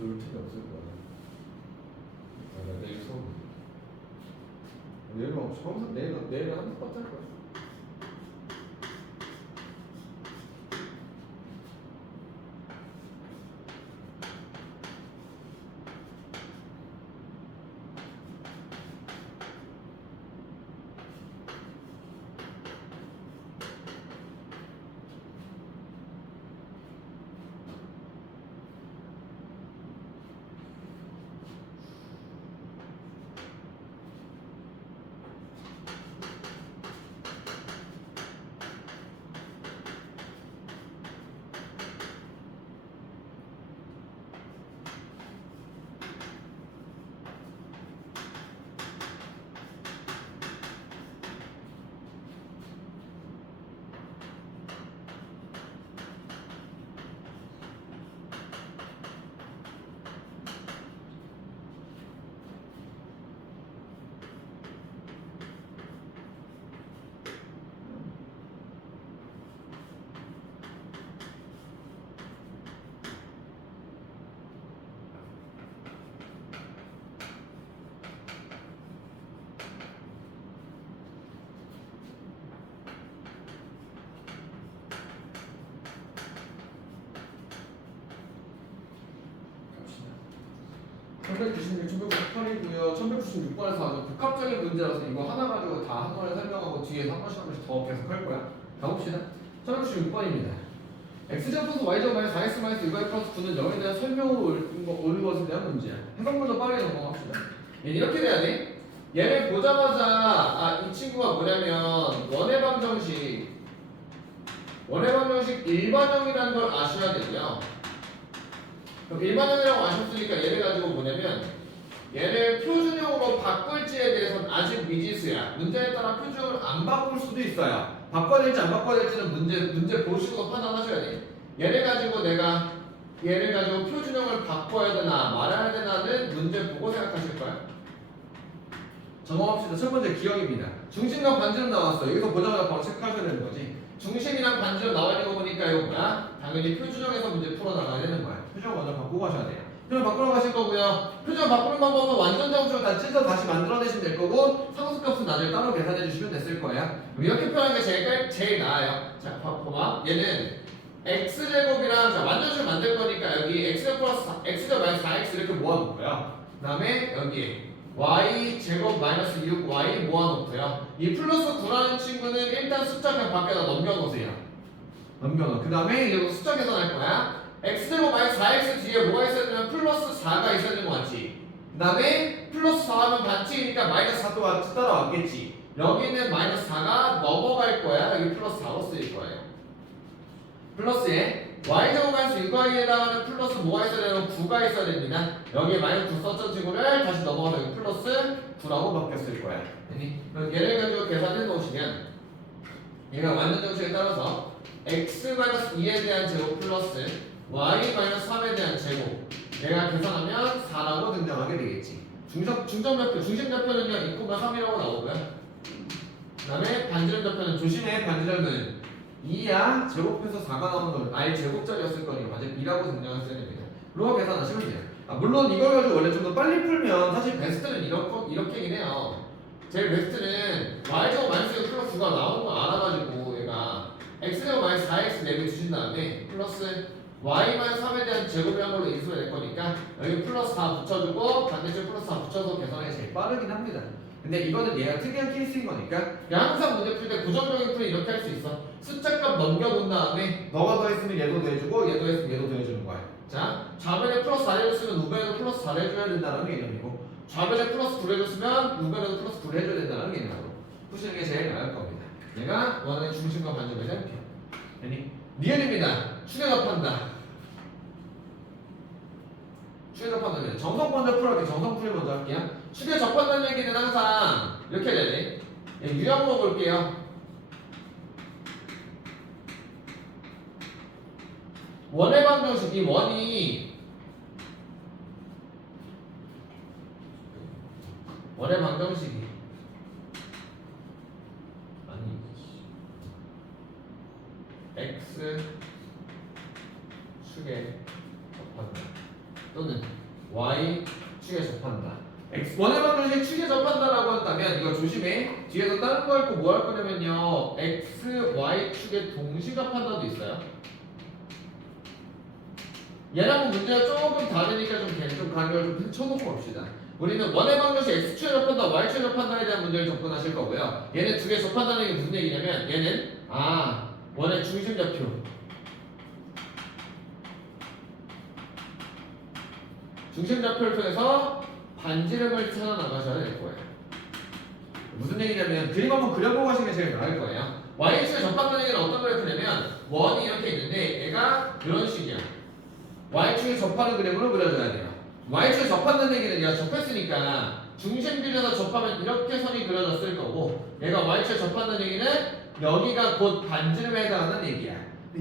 볼 틈이 없을 거야. 나 내일 수업. 내일은 없이 항상 내일은 항상 똑같을 거야. 갑시다. 1196, 1198이고요. 1196번에서 아주 복합적인 문제라서 이거 하나 가지고 다 한 번에 설명하고 뒤에서 한 번씩 한 번씩 더 계속 할 거야. 가봅시다. 1196번입니다. x제곱 플러스 y제곱 마이너스 4x 마이너스 6y 플러스 9는 0에 대한 설명을 옳은 것에 대한 문제야. 해석 먼저 빠르게 넘어갑시다. 이렇게 돼야 돼. 얘를 보자마자 이 친구가 뭐냐면 원해방 정식 일반형이라는 걸 아셔야 되고요. 그럼 일반형이라고 아셨으니까 얘를 가지고 뭐냐면 얘를 표준형으로 바꿀지에 대해서는 아직 미지수야. 문제에 따라 표준형을 안 바꿀 수도 있어요. 바꿔야 될지 안 바꿔야 될지는 문제 보시고 판단하셔야 돼. 얘를 가지고 표준형을 바꿔야 되나 말아야 되나는 문제 보고 생각하실 거야. 점검합시다. 첫 번째 기억입니다. 중심과 반지름 나왔어. 여기서 보자마자 바로 체크하셔야 되는 거지. 중심이랑 반지름 나와 있는 거 보니까 이거 뭐야? 당연히 표준형에서 문제 풀어나가야 되는 거야. 표준형 먼저 바꾸고 가셔야 돼요. 표준형 바꾸러 가실 거고요. 표준형 바꾸는 방법은 완전 정수로 다 찢어 다시 만들어내시면 될 거고 상수값은 나중에 따로 계산해 주시면 됐을 거예요. 이렇게 표현하는 게 제일 나아요. 자, 봐봐. 얘는 x제곱이랑 자, 완전식을 만들 거니까 여기 x제곱 마이너스 4x 이렇게 모아놓고요. 그 다음에 여기 y제곱 마이너스 6y 모아놓고요. 이 플러스 9라는 친구는 일단 숫자 그냥 밖에다 넘겨놓으세요. 넘겨놓아. 그 다음에 이거 숫자 계산할 거야. x제곱 마이너스 4x 뒤에 뭐가 있어야 되면 플러스 4가 있어야 되는 거 맞지? 그 다음에 플러스 4하면 반칙이니까 마이너스 4도 따라왔겠지. 여기는 마이너스 4가 넘어갈 거야. 여기 플러스 4로 쓰일 거예요. 플러스에 y제곱 마이너스 6y에 해당하는 플러스 뭐가 있어야 되면 9가 있어야 됩니다. 여기에 마이너스 9 썼던 친구를 다시 넘어가서 여기 플러스 9라고 바뀌었을 거야. 그럼 얘를 가지고 계산해 놓으시면 얘가 완전 정식에 따라서 x 마이너스 2에 대한 제곱 플러스 y 마이너스 3에 대한 제곱 얘가 계산하면 4라고 등장하게 되겠지. 중심 좌표는요 2,3이라고 나오고요. 그 다음에 반지름 좌표는 조심해. 반지름은 2야 제곱해서 4가 나오는 건 아예 제곱짜리였을 거니까 맞아요. 2라고 등장했어야 됩니다. 로가 계산하시면 돼요. 물론 이걸 가지고 원래 좀 더 빨리 풀면 사실 베스트는 이렇게긴 해요. 제일 베스트는 y제곱 마이너스 6 플러스 9가 나오는 거 알아가지고 얘가 x제곱 마이너스 4x 4개 주신 다음에 플러스 y 마이너스 3에 대한 제곱이란 걸로 인수를 낼 거니까 여기 플러스 4 붙여주고 반대쪽 플러스 4 붙여서 계산하기 제일 빠르긴 합니다. 근데 이거는 얘가 특이한 케이스인 거니까 그냥 항상 문제 풀 때 고정적인 풀이 이렇게 할 수 있어. 숫자값 넘겨놓은 다음에 너가 더했으면 얘도 더해주고 얘도 했으면 얘도 더해주는 거야. 자, 좌변에 플러스 4를 줬으면 우변에도 플러스 4를 해줘야 된다는 개념이고 좌변에 플러스 9를 해줬으면 우변에도 플러스 9를 해줘야 된다는 개념으로 푸시는 게 제일 나을 겁니다. 얘가 원하는 중심과 반점에 대한 표. 아니 리얼입니다. 추계접한다. 추계접한다면 정성 먼저 풀어볼게요. 정성 풀이 먼저 할게요. 추계접한다는 얘기는 항상 이렇게 되네. 유형으로 볼게요. 원의 방정식 이 원이 원의 방정식이 아니 x 축에 접한다. 또는 y축에 접한다. 원의 방정식 축에 접한다라고 한다면 이거 조심해. 뒤에서 다른 거 할 거 뭐 할 거냐면요. x, y축에 동시접한다도 있어요. 얘랑 문제가 조금 다르니까 좀 간결 좀 쳐놓고 봅시다. 우리는 원의 방정식 x축에 접한다, y축에 접한다에 대한 문제를 접근하실 거고요. 얘네 두 개 접한다는 게 무슨 얘기냐면 얘는 원의 중심좌표 중심좌표를 통해서 반지름을 찾아 나가셔야 될 거예요. 무슨 얘기냐면 그림 한번 그려보고 하시는 게 제일 나을 거예요. y축에 접한다는 얘기는 어떤 그래프냐면 원이 이렇게 있는데 얘가 이런 식이야. y축에 접하는 그림으로 그려줘야 돼요. y축에 접한다는 얘기는 얘가 접했으니까 중심 균에서 접하면 이렇게 선이 그려졌을 거고 얘가 y축에 접한다는 얘기는 여기가 곧 반지름에 해당하는 얘기야.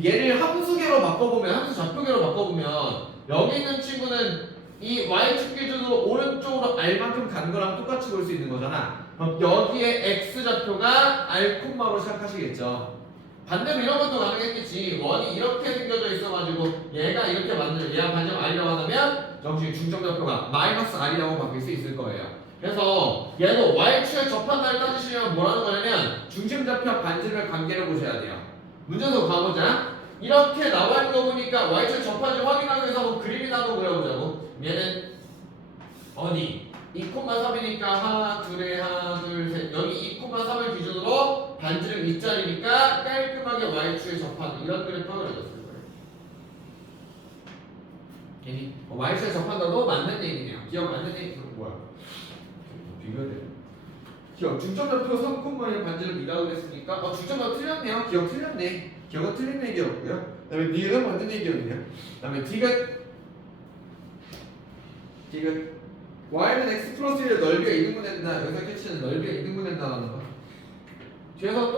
얘를 함수계로 바꿔보면 함수 좌표계로 바꿔보면 여기 있는 친구는 이 y축 기준으로 오른쪽으로 r만큼 가는 거랑 똑같이 볼 수 있는 거잖아. 그럼 여기에 x좌표가 r 콤마로 시작하시겠죠. 반대로 이런 것도 가능했겠지. 원이 이렇게 생겨져 있어가지고 얘가 이렇게 만들면 얘가 반지름 r이라고 하면 정식 중점좌표가 마이너스 r이라고 바뀔 수 있을 거예요. 그래서 얘도 y축에 접한다를 따지시려면 뭐라는 거냐면 중심좌표와 반지름의 관계를 보셔야 돼요. 문제도 가보자. 이렇게 나와 있는 거 보니까 y축에 접한지 확인하기 위해서 한번 그림이나 한번 그려보자고. 얘는 어디? 2,3이니까 하나, 둘에 하나, 둘, 셋. 여기 2,3을 기준으로 반지름 2짜리니까 깔끔하게 y축에 접하는 이런 그래프가 그려졌을 거예요. 괜히 y축에 접한다도 맞는 얘기네요. 기억 맞는 얘기 뭐야? 비교돼요. 기억 중점좌표 3,1 반지름 2라고 했으니까 중점좌표 틀렸네요. 기억 틀렸네. 기억은 틀린 얘기였고요. 그다음에 D가 맞는 얘기였네요. 그다음에 D가 y는 x 플러스 1의 넓이가 2등분된다. 여기서 캐치는 넓이가 2등분된다는 거. 뒤에서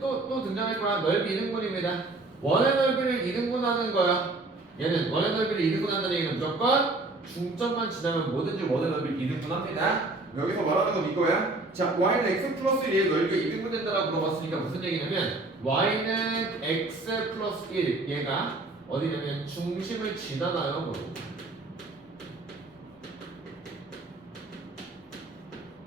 또 등장할 거야. 넓이 2등분입니다. 원의 넓이를 2등분하는 거야. 얘는 원의 넓이를 2등분한다는 얘기는 무조건 중점만 지나면 뭐든지 원의 넓이를 2등분합니다. 여기서 말하는 건 이거야. 자, y는 x 플러스 1의 넓이가 2등분된다라고 물어봤으니까 무슨 얘기냐면 y는 x 플러스 1 얘가 어디냐면 중심을 지나나요? 뭐.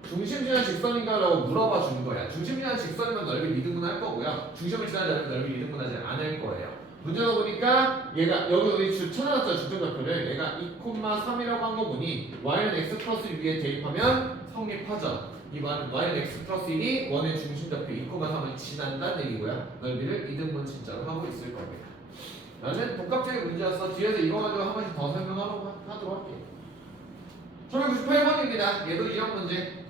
중심 지난 직선인가? 라고 물어봐 주는 거야. 중심 지난 직선이면 넓이 2등분 할 거고요. 중심을 지나지 않으면 넓이 2등분 하지 않을 거예요. 문제가 보니까 얘가 여기 우리 찾아놨죠. 중점좌표를 얘가 2,3이라고 한 거 보니 y는 x 플러스 1 위에 대입하면 성립하죠. 이 말은 y는 x 플러스 1이 원의 중심좌표 2,3을 지난다는 얘기고요. 넓이를 2등분 진짜로 하고 있을 겁니다. 나는 복합적인 문제였어. 뒤에서 이거 가지고 한 번씩 더 설명하도록 할게요. 1998번입니다. 얘도 이형 문제.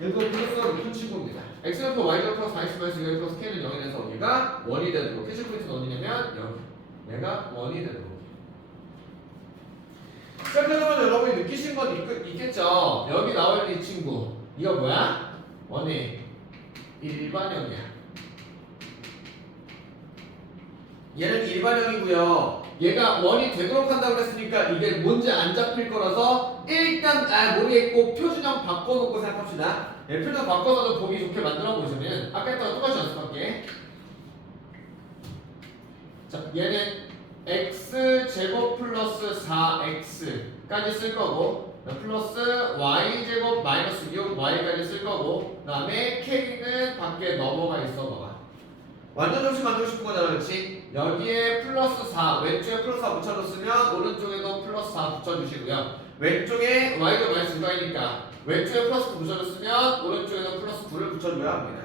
얘도 플러스가 높은 친구입니다. x좌표 y좌표 플러스 x 플러스 y 플러스 k는 0이 돼서 얘가 원이 되도록 캐치 포인트는 어디냐면 여기 얘가 원이 되도록 시작하자마자 여러분이 느끼신 건 있겠죠? 여기 나와 있는 이 친구 이거 뭐야? 원의 일반형이야. 얘는 일반형이고요. 얘가 원이 되도록 한다고 했으니까 이게 뭔지 안 잡힐 거라서 일단 모르겠고 표준형 바꿔놓고 생각합시다. 표준형 바꿔서도 보기 좋게 만들어 보시면 아까 했던 똑같이 연습할게. 자, 얘는 x제곱 플러스 4x까지 쓸 거고 플러스 y제곱 마이너스 6y까지 쓸 거고 그 다음에 k는 밖에 넘어가 있어 봐봐. 완전 접시 만들고 싶은 거잖아, 그렇지? 여기에 플러스 4, 왼쪽에 플러스 4 붙여줬으면 오른쪽에도 플러스 4 붙여주시고요. 왼쪽에 y가 마이너스 9이니까 왼쪽에 플러스 9 붙여줬으면 오른쪽에도 플러스 9를 붙여줘야 합니다.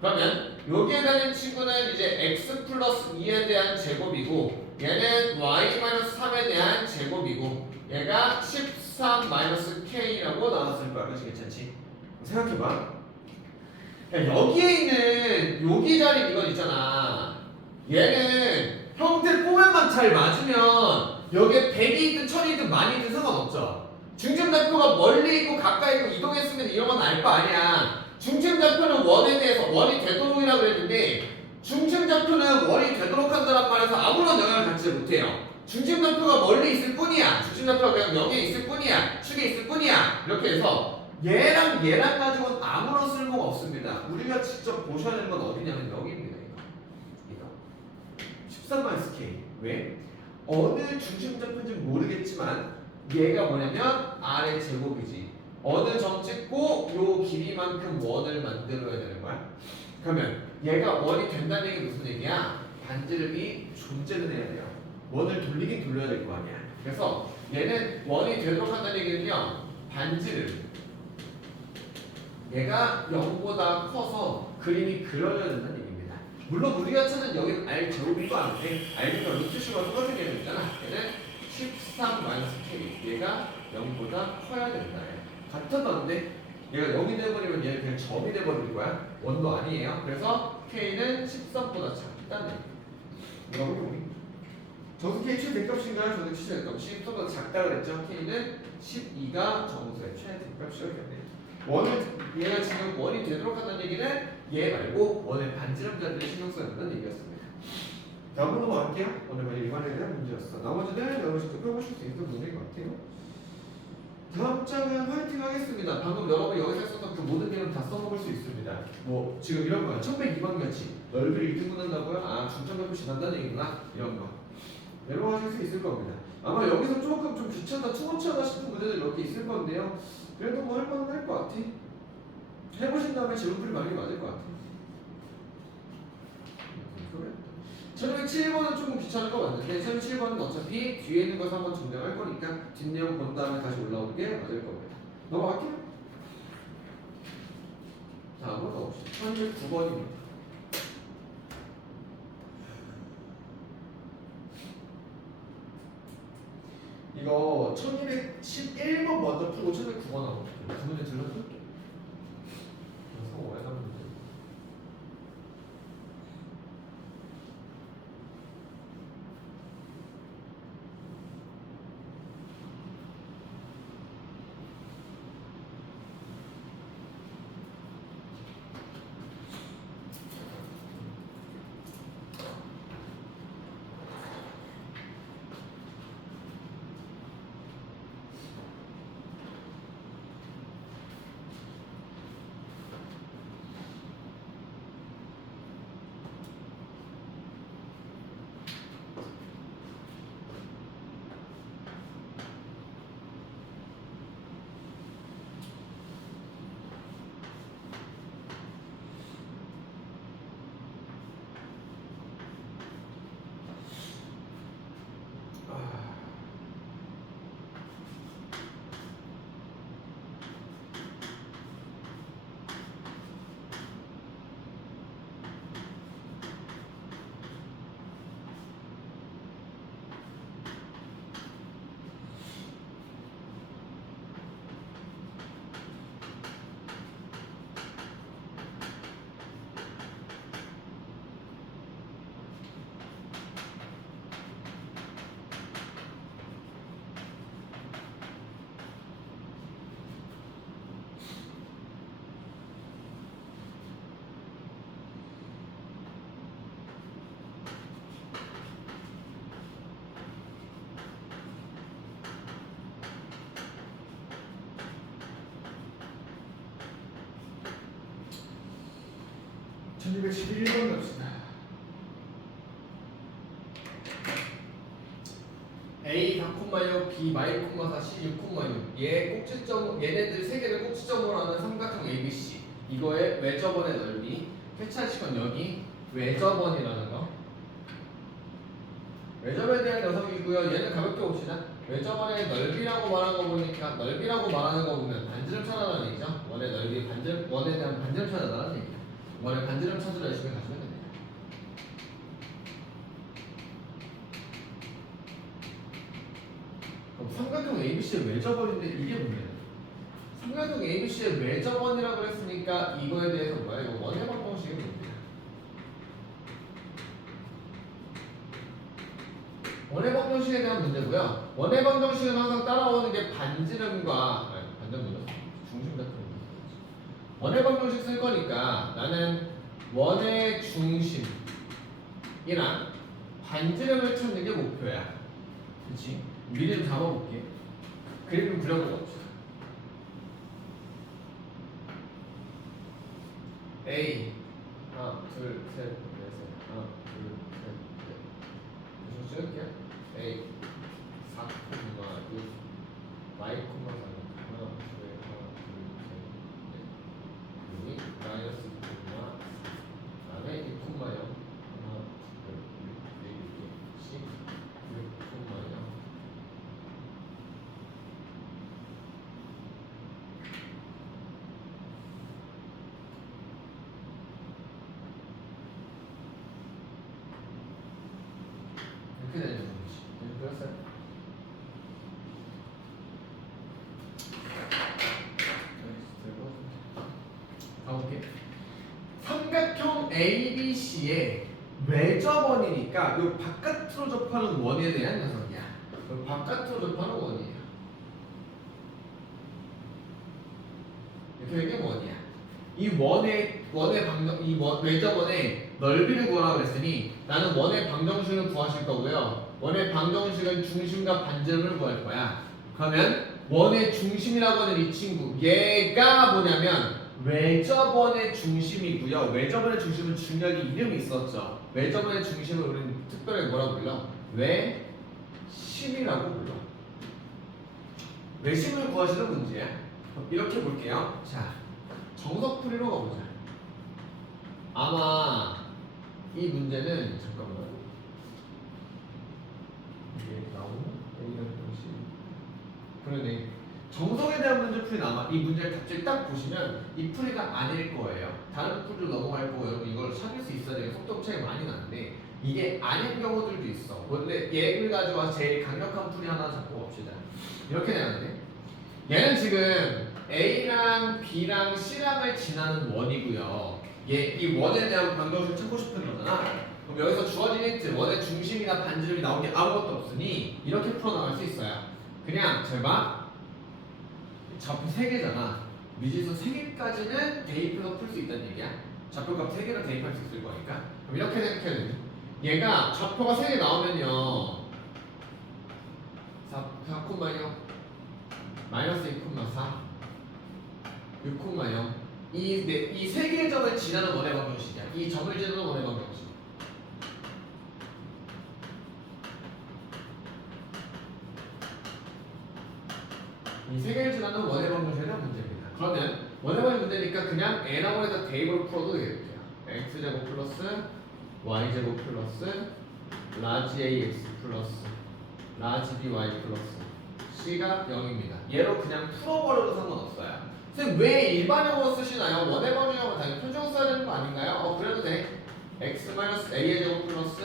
그러면 여기에 대한 친구는 이제 x 플러스 2에 대한 제곱이고 얘는 y 마이너스 3에 대한 제곱이고 얘가 13 마이너스 k라고 나왔을 거야. 그렇지? 괜찮지? 생각해봐. 여기에 있는 여기 자리 이건 있잖아. 얘는 형태 포맷만 잘 맞으면 여기에 100이든 1000이든 많이든 상관없죠. 중심좌표가 멀리 있고 가까이 있고 이동했으면 이런 건 알 거 아니야. 중심좌표는 원에 대해서 원이 되도록이라고 그랬는데 중심좌표는 원이 되도록 한다는 말에서 아무런 영향을 갖지 못해요. 중심좌표가 멀리 있을 뿐이야. 중심좌표가 그냥 여기에 있을 뿐이야. 축에 있을 뿐이야. 이렇게 해서 얘랑 가지고는 아무런 쓸모가 없습니다. 우리가 직접 보셔야 되는 건 어디냐면 여기입니다. 이거 13-K. 왜? 어느 중심점인지 모르겠지만 얘가 뭐냐면 R의 제곱이지. 어느 점 찍고 요 길이만큼 원을 만들어야 되는 거야. 그러면 얘가 원이 된다는 얘기 무슨 얘기야? 반지름이 존재를 해야 돼요. 원을 돌리긴 돌려야 될 거 아니야. 그래서 얘는 원이 되도록 한다는 얘기는요. 반지름 얘가 0보다 커서 그림이 그려져야 된다는 얘기입니다. 물론 우리가 찾는 여기는 R 제곱도 아닌데 R과 루트식과 똑같은 개념이잖아. 얘는 13-K 얘가 0보다 커야 된다. 같았던데 얘가 0이 돼버리면 얘는 그냥 점이 돼버릴 거야. 원도 아니에요. 그래서 K는 13보다 작다는 얘기예요. 이거 우리 정수 K 최대값인가요? 저는 최대값이 13보다 작다 그랬죠. K는 12가 정수의 최대값이었겠네요. 원은 얘가 지금 원이 되도록 한다는 얘기는 얘 말고 원의 반지름자들을 신경 써야 된다는 얘기였습니다. 다음으로 넘어갈게요. 오늘 일반에 대한 문제였어. 나머지는 여러분이 펴보실 수 있는 문제인 것 같아요. 다음 장은 화이팅 하겠습니다. 방금 여러분 여기서 했었던 그 모든 개념 다 써먹을 수 있습니다. 뭐 지금 이런 거야. 1102번 같이 넓이를 1등분 한다고요? 아 중점넓이 지난다는 얘기구나. 이런 거 내려가실 수 있을 겁니다. 아마 여기서 조금 좀 귀찮다, 투머치하다 싶은 문제들 몇 개 있을 건데요. 그래도 뭐 할만은 할 것 같아. 해보신 다음에 질문풀이 많이 맞을 것 같아. 1207번은 조금 귀찮을 것 같은데 1207번은 어차피 뒤에 있는 것을 한번 정리할 거니까 뒷내용 본 다음에 다시 올라오는 게 맞을 겁니다. 넘어갈게요. 다음으로 넘어갑시다. 1209번입니다. 이거 1211번 먼저 풀고 1209번 하고 그 문제 들려줄게. 그래서 오래 가면 돼. 번 갑시다. A 4,6 B 마이 콤마 4 C 6,6 얘 꼭지점 얘네들 세 개를 꼭지점으로 하는 삼각형 ABC 이거의 외접원의 넓이 캐치하시건 여기 외접원이라는 거 외접에 대한 녀석이고요. 얘는 가볍게 봅시다. 외접원의 넓이라고 말하는 거 보니까 넓이라고 말하는 거 보면 반지름 찾아라는 얘기죠. 원의 넓이 반지름 원에 대한 반지름 찾아라는 얘기야. 원의 반지름 찾으라 열심히 가시면 됩니다. 그럼 삼각형 ABC의 외접원인데 이게 문제예요. 삼각형 ABC의 외접원이라고 그랬으니까 이거에 대해서 뭐야? 이거 원의 방정식이 문제야. 원의 방정식에 대한 문제고요. 원의 방정식은 항상 따라오는 게 반지름과 반지름 중심 같은 거. 원의 방정식 쓸 거니까 나는 원의 중심이랑 반지름을 찾는 게 목표야. 그렇지? 미리 좀 잡아볼게. 그림 좀 그려봅시다. A 하나 둘 셋 넷 하나 둘 셋 넷. 계속 찍을게요. A y, 4 하나, 둘, 셋, 넷. 여기 마이너스 2, 그다음에 2, 0 하나, 둘, 6, 4, 10, 6, 0. 이렇게 되는 거지. 그랬어요? 가볼게. 삼각형 ABC의 외접원이니까 이 바깥으로 접하는 원에 대한 녀석이야. 이 바깥으로 접하는 원이에요. 이렇게 되는 원이야. 이 원의 방정, 외접원의 넓이를 구하라고 그랬으니 나는 원의 방정식을 구하실 거고요. 원의 방정식은 중심과 반지름을 구할 거야. 그러면 원의 중심이라고 하는 이 친구, 얘가 뭐냐면 외접원의 중심이고요. 외접원의 중심은 중력이 이름이 있었죠. 외접원의 중심을 우리는 특별하게 뭐라고 불러? 외심이라고 불러. 외심을 구하시는 문제야. 이렇게 볼게요. 자, 정석풀이로 가보자. 아마 이 문제는 잠깐만 이게 나오나? A라는 것이 그러네. 정석에 대한 문제 풀이는 아마 이 문제를 갑자기 딱 보시면 이 풀이가 아닐 거예요. 다른 풀이로 넘어갈 거고 여러분 이걸 찾을 수 있어야 돼요. 속도 차이가 많이 나는데 이게 아닌 경우들도 있어. 근데 얘를 가지고 제일 강력한 풀이 하나 잡고 봅시다. 이렇게 되는데 얘는 지금 A랑 B랑 C랑을 지나는 원이고요. 이 원에 대한 방정식을 찾고 싶은 거잖아. 그럼 여기서 주어진 힌트, 원의 중심이나 반지름이 나온 게 아무것도 없으니 이렇게 풀어나갈 수 있어요. 그냥 잘 봐. 좌표 3개잖아. 미지수 3개까지는 대입해서 풀 수 있다는 얘기야. 좌표값 3개는 대입할 수 있을 거니까. 그럼 이렇게 생각해야 돼. 얘가 좌표가 3개 나오면요. 4,0 마이너스 2,4 6,0 이 세 개의 점을 지나는 원의 방정식이야. 이 점을 지나는 원의 방정식. 이 세 개를 지나는 원의 방정식에 대한 문제입니다. 그러면 원의 방정식 문제니까 그냥 n하고 해서 대입으로 풀어도 되겠죠. x제곱 플러스 y제곱 플러스 라지 ax 플러스 라지 by 플러스 c가 0입니다. 얘로 그냥 풀어버려도 상관없어요. 선생님 왜 일반형으로 쓰시나요? 원의 방정식하고 당연히 표준으로 써야 되는 거 아닌가요? 그래도 돼. x-a의 제곱 플러스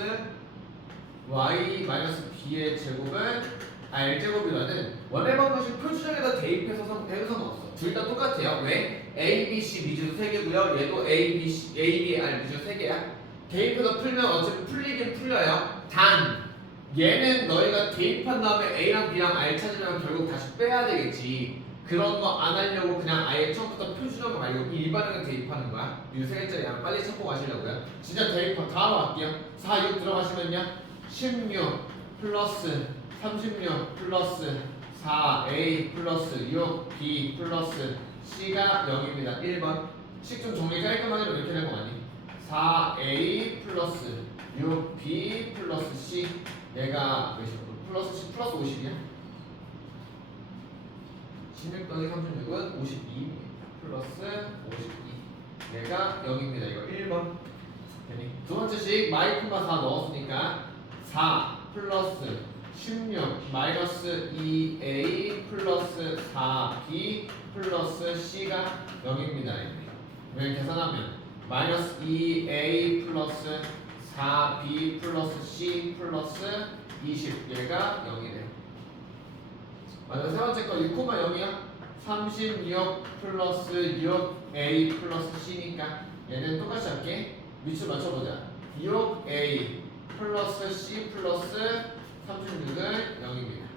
y-b의 제곱은 r제곱이라는 원의 방정식 표준형에다 대입해서 해도 상관없어. 둘 다 똑같아요. 왜? a, b, c 미지수 3개고요. 얘도 a, b, c, a, b, r 미지수 3개야. 대입해서 풀면 어차피 풀리긴 풀려요. 단 얘는 너희가 대입한 다음에 a랑 b랑 r 찾으면 결국 다시 빼야 되겠지. 그런 거 안 하려고 그냥 아예 처음부터 표준형 말고 일반형에 대입하는 거야. 이 3개짜리 빨리 찾고 가시려고요. 진짜 대입 다음 할게요. 4, 6 들어가시면요. 16 플러스 36 플러스 4a 플러스 6b 플러스 c가 0입니다. 1번 식 좀 정리 깔끔하게 이렇게 될 거 아니? 4a 플러스 6b 플러스 c 내가 플러스 50이야? 16 더하기 36은 52입니다. 플러스 52 얘가 0입니다. 이거 1번. 두 번째 식 마이너스 4 넣었으니까 4 플러스 16 마이너스 2a 플러스 4b 플러스 c가 0입니다. 왜 계산하면 마이너스 2a 플러스 4b 플러스 c 플러스 20 얘가 0이래요. 맞아. 세 번째 거 6,0이야. 36 플러스 6a 플러스 c니까 얘는 똑같이 할게. 위치 맞춰보자. 6a 플러스 c 플러스 36은 0입니다.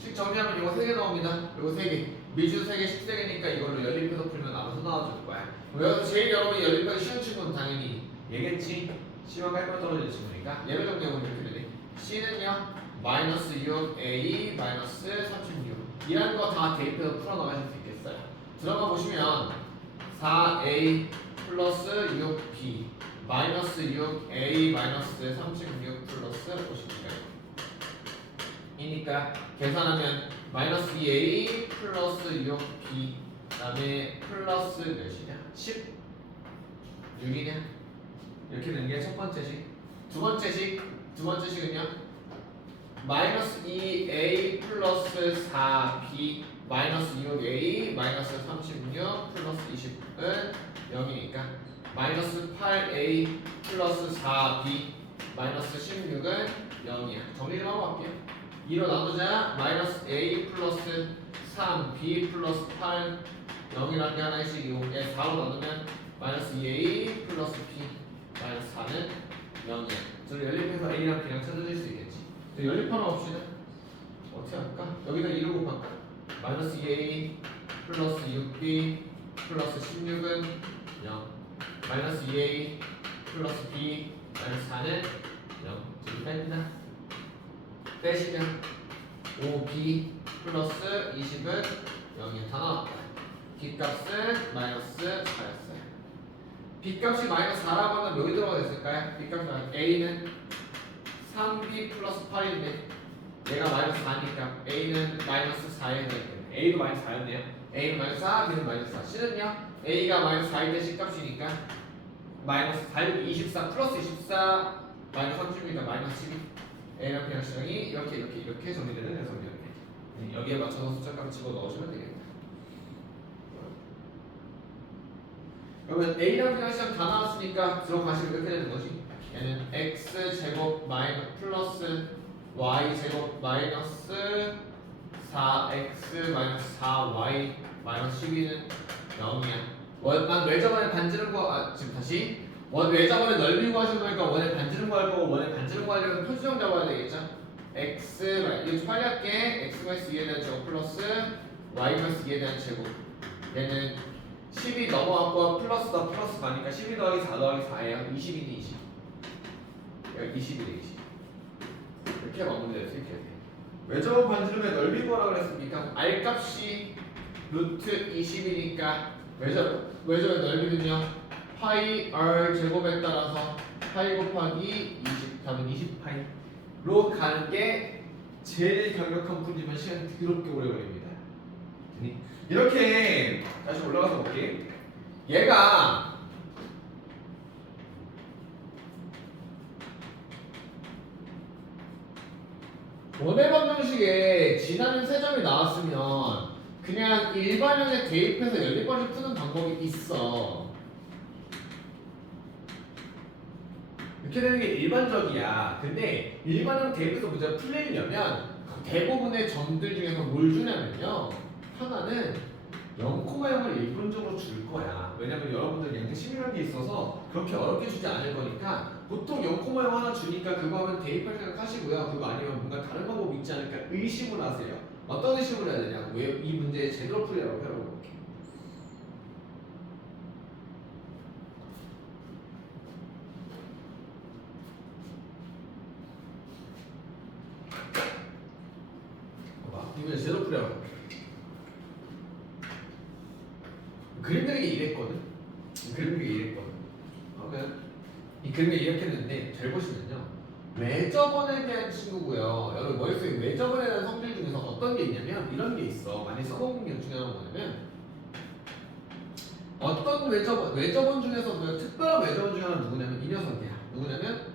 식 정리하면 이거 3개 나옵니다. 이거 3개. 미주 3개, 식 3개니까 이걸로 연립해서 풀면 알아서 나와줄 거야. 여기서 제일 여러분이 연립하기 쉬운 친구는 당연히 얘겠지. C와 깔끔 떨어지는 친구니까 예외 정리하고 이렇게 되네. C는요. 마이너스 6a 마이너스 36 이라는 거 다 대입해서 풀어나가실 수 있겠어요. 들어가 보시면 4a 플러스 6b 마이너스 6a 마이너스 36 플러스 50입니다. B니까 계산하면 마이너스 2A 플러스 6B 그다음에 플러스 몇이냐? 16이냐? 이렇게 되는 게 첫 번째 식. 두 번째 식은요. 마이너스 2A 플러스 4B 마이너스 6A 마이너스 36 플러스 20은 0이니까 마이너스 8A 플러스 4B 마이너스 16은 0이야. 정리 좀 하고 갈게요. 2로 나누자 마이너스 A 플러스 3B 플러스 8 0이라는 게 하나의 식이고 얘 4로 나누면 마이너스 2A 플러스 B 마이너스 4는 0이야. 저희 연립해서 A랑 B랑 찾아줄 수 있겠지. 연립하나 봅시다. 어떻게 할까? 여기다 2를 곱할까? 마이너스 2A 플러스 6B 플러스 16은 0 마이너스 2A 플러스 B 마이너스 4는 0 지금 뺀다. 빼시면 5B 플러스 20은 0이 다 나왔다. B값은 마이너스 4였어요. B값이 마이너스 4라고 하면 여기 들어가 있을까요? B값이 A는 3B 플러스 8인데 얘가 마이너스 4니까 A는 마이너스 4에 되겠네. A도 마이너스 4였네요. A는 마이너스 4, B는 마이너스 4. C는요? A가 마이너스 4일 때 C값이니까 마이너스 4, 24 플러스 24 마이너스 30이니까 마이너스 12. A랑 B랑 C랑이 이렇게 정리되는 녀석이었네. 여기에 맞춰서 숫자값 집어넣으시면 되겠다. 그러면 A랑 B랑 C랑 다 나왔으니까 들어가시면 이렇게 되는 거지. 얘는 X제곱 마이너스 플러스 Y제곱 마이너스 4X 마이너스 4Y 마이너스 12는 0이야. 난 외접원에 반지름 거 지금 다시 외접원에 넓이 구하시는 거니까 원에 반지름 구할 거고 원에 반지름 구하려면 표수정 잡아야 되겠죠. X 이거 빨리 할게. X 마이너스 2에 대한 제곱 플러스 Y 마이너스 2에 대한 제곱 얘는 10이 넘어갔고 플러스다 플러스 가니까 12 더하기 4 더하기 4예요. 20이니 20 20이네 20 이렇게 마무리될 수 있겠네. 외접원 반지름의 넓이 구하라 그랬으니까 R값이 루트 20이니까 외접의 넓이는요 파이 R 제곱에 따라서 파이 곱하기 20 답은 20파이로 가는 게 제일 강력한 문제면 시간 더럽게 오래 걸립니다. 이렇게 다시 올라가서 볼게. 얘가 원해방 방식에 지나는 세 점이 나왔으면 그냥 일반형에 대입해서 연립방식 푸는 방법이 있어. 이렇게 되는 게 일반적이야. 근데 일반형 대입해서 문제가 풀리려면 대부분의 점들 중에서 뭘 주냐면요. 하나는 0,0을 일분적으로 줄 거야. 왜냐면 여러분들 양태 심의라는 게 있어서 그렇게 어렵게 주지 않을 거니까 보통 0,0 하나 주니까 그거 하면 대입할 생각 하시고요. 그거 아니면 뭔가 다른 방법이 있지 않을까 의심을 하세요. 어떤 의심을 해야 되냐? 왜 이 문제 제대로 풀이라고 해볼게. 봐봐. 이 문제 제대로 풀이라고 해볼게. 그림 그리기 이랬거든. 그림 그리기 이랬거든. 이 그림을 이렇게 했는데 잘 보시면요. 외접원에 대한 친구고요. 여러분 머릿속에 외접원에 대한 성질 중에서 어떤 게 있냐면 이런 게 있어. 많이 써먹는 게 중에 하나가 뭐냐면 어떤 외접원 중에서 특별한 외접원 중에 하나는 누구냐면 이 녀석이야. 누구냐면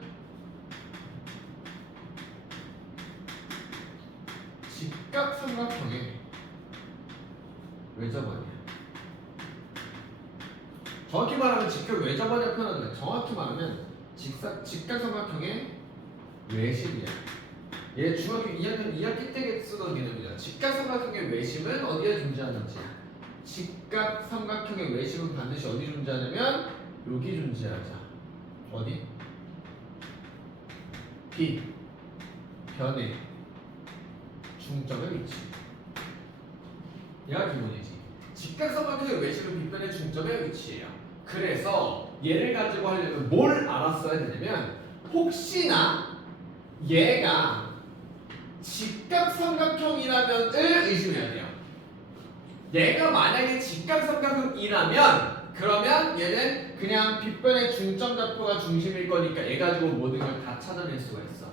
직각삼각형의 외접원이야. 정확히 말하면 직각 외접원이라고 표현하는 거야. 정확히 말하면 직각삼각형의 외심이야. 얘 중학교 2학년 2학기 때 쓰던 개념이야. 직각삼각형의 외심은 어디에 존재하는지야. 직각삼각형의 외심은 반드시 어디 존재하냐면 여기 존재하자. 어디? B 변의 중점의 위치. 얘가 기본이지. 직각삼각형의 외심은 B변의 중점의 위치예요. 그래서 얘를 가지고 하려면 뭘 알았어야 되냐면 혹시나 얘가 직각삼각형이라면을 의심해야 돼요. 얘가 만약에 직각삼각형이라면 그러면 얘는 그냥 빗변의 중점 좌표가 중심일 거니까 얘 가지고 모든 걸 다 찾아낼 수가 있어.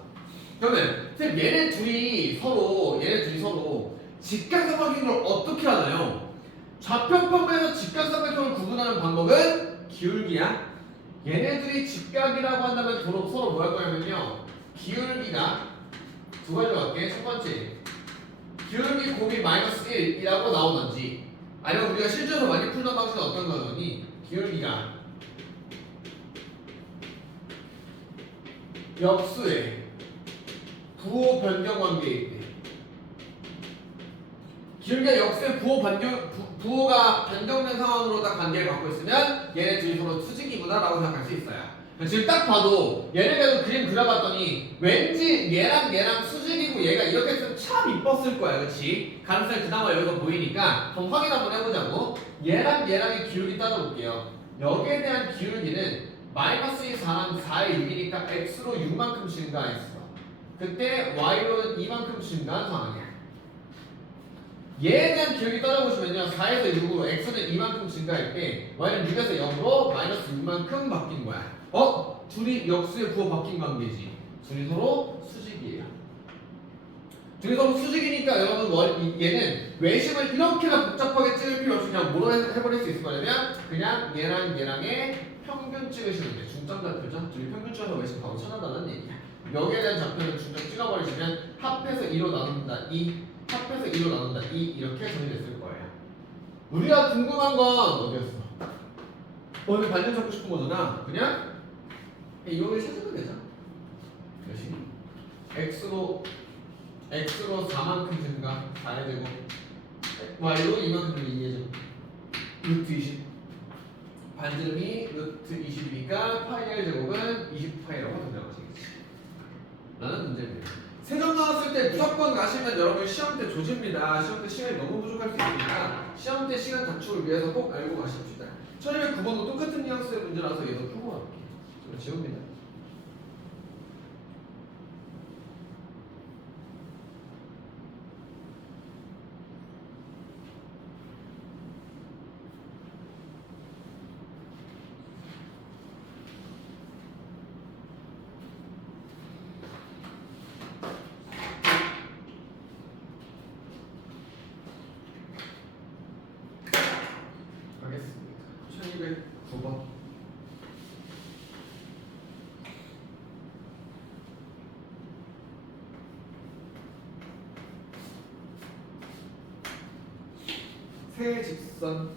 그러면 선생님 얘네 둘이 서로 직각삼각형을 어떻게 하나요? 좌표평면에서 직각삼각형을 구분하는 방법은 기울기야. 얘네들이 직각이라고 한다면 서로 뭐 할 거냐면요. 기울기가 두 가지로 갈게. 첫 번째, 기울기 곱이 마이너스 1이라고 나오던지, 아니면 우리가 실제로 많이 풀던 방식은 어떤 거니? 기울기가 역수의 부호 변경 관계에 있대. 기울기가 역수의 부호가 변경된 상황으로 딱 관계를 갖고 있으면 얘네 둘이 서로 수직이구나라고 생각할 수 있어요. 지금 딱 봐도 얘네가 그림 그려봤더니 왠지 얘랑 수직이고 얘가 이렇게 했으면 참 이뻤을 거야, 그렇지? 가능성이 그나마 여기서 보이니까 한번 확인 한번 해보자고. 얘랑의 기울기 따져볼게요. 여기에 대한 기울기는 마이너스 2, 4랑 4의 6이니까 x로 6만큼 증가했어. 그때 y로는 2만큼 증가한 상황이야. 얘에 대한 기울기 따져보시면요, 4에서 6으로 x는 2만큼 증가할 때 y는 6에서 0으로 마이너스 6만큼 바뀐 거야. 둘이 역수의 부호 바뀐 관계지. 둘이 서로 수직이에요. 둘이 서로 수직이니까 여러분 얘는 외심을 이렇게나 복잡하게 찍을 필요 없이 그냥 뭐로 해버릴 수 있을 거냐면 그냥 얘랑의 평균 찍으시면 돼요. 중점 좌표죠. 둘이 평균 찍어서 외심 바로 찾아다는 얘기야. 여기에 대한 좌표는 중점 찍어버리시면 합해서 2로 나눈다 2, 합해서 2로 나눈다 2 이렇게 정리됐을 거예요. 우리가 궁금한 건 어디였어? 오늘 반전 잡고 싶은 거잖아. 그냥 이거를 찾으면 되잖아. 몇이? x로 4만큼 증가 4의 제곱, y로 2만큼 2의 제곱, 루트 20. 반지름이 루트 20이니까 파이의 제곱은 20파이라고 된다고 하시겠지. 라는 문제입니다. 세점 나왔을 때 무조건 가시면 여러분 시험 때 조집니다. 시험 때 시간이 너무 부족할 수 있으니까 시험 때 시간 단축을 위해서 꼭 알고 가십시다. 1209번도 똑같은 뉘앙스의 문제라서 얘도 풀고 갈게요. 좀 지웁니다. 하겠습니다. 1209번. 세 직선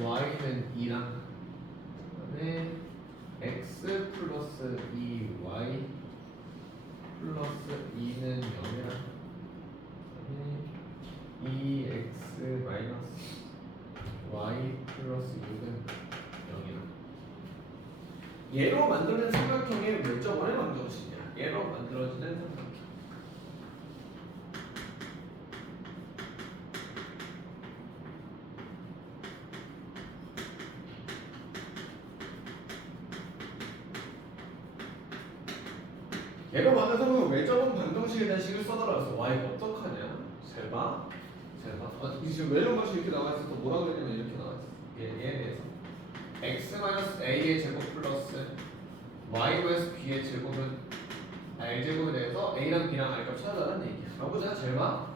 y는 2랑 그다음에 x 플러스 2y 플러스 2는 0이랑 그다음에 2x 마이너스 y 플러스 6은 0이랑 얘로 만드는 삼각형의 멸점원의 방정식이야. 얘로 만들어지는 삼각형. 얘로 만들어서 외접원 방정식에 대한 식을 써달라서 y가 어떡하냐? 잘 봐. 지금 외접원 방식 이렇게 나와있어. 또 뭐라 그랬냐면 이렇게 나와있어. 얘에 대해서 x-a의 제곱 플러스 y-b의 제곱은 r제곱에 대해서 a랑 b랑 r값 찾아달라는 얘기야. 가보자. 잘 봐.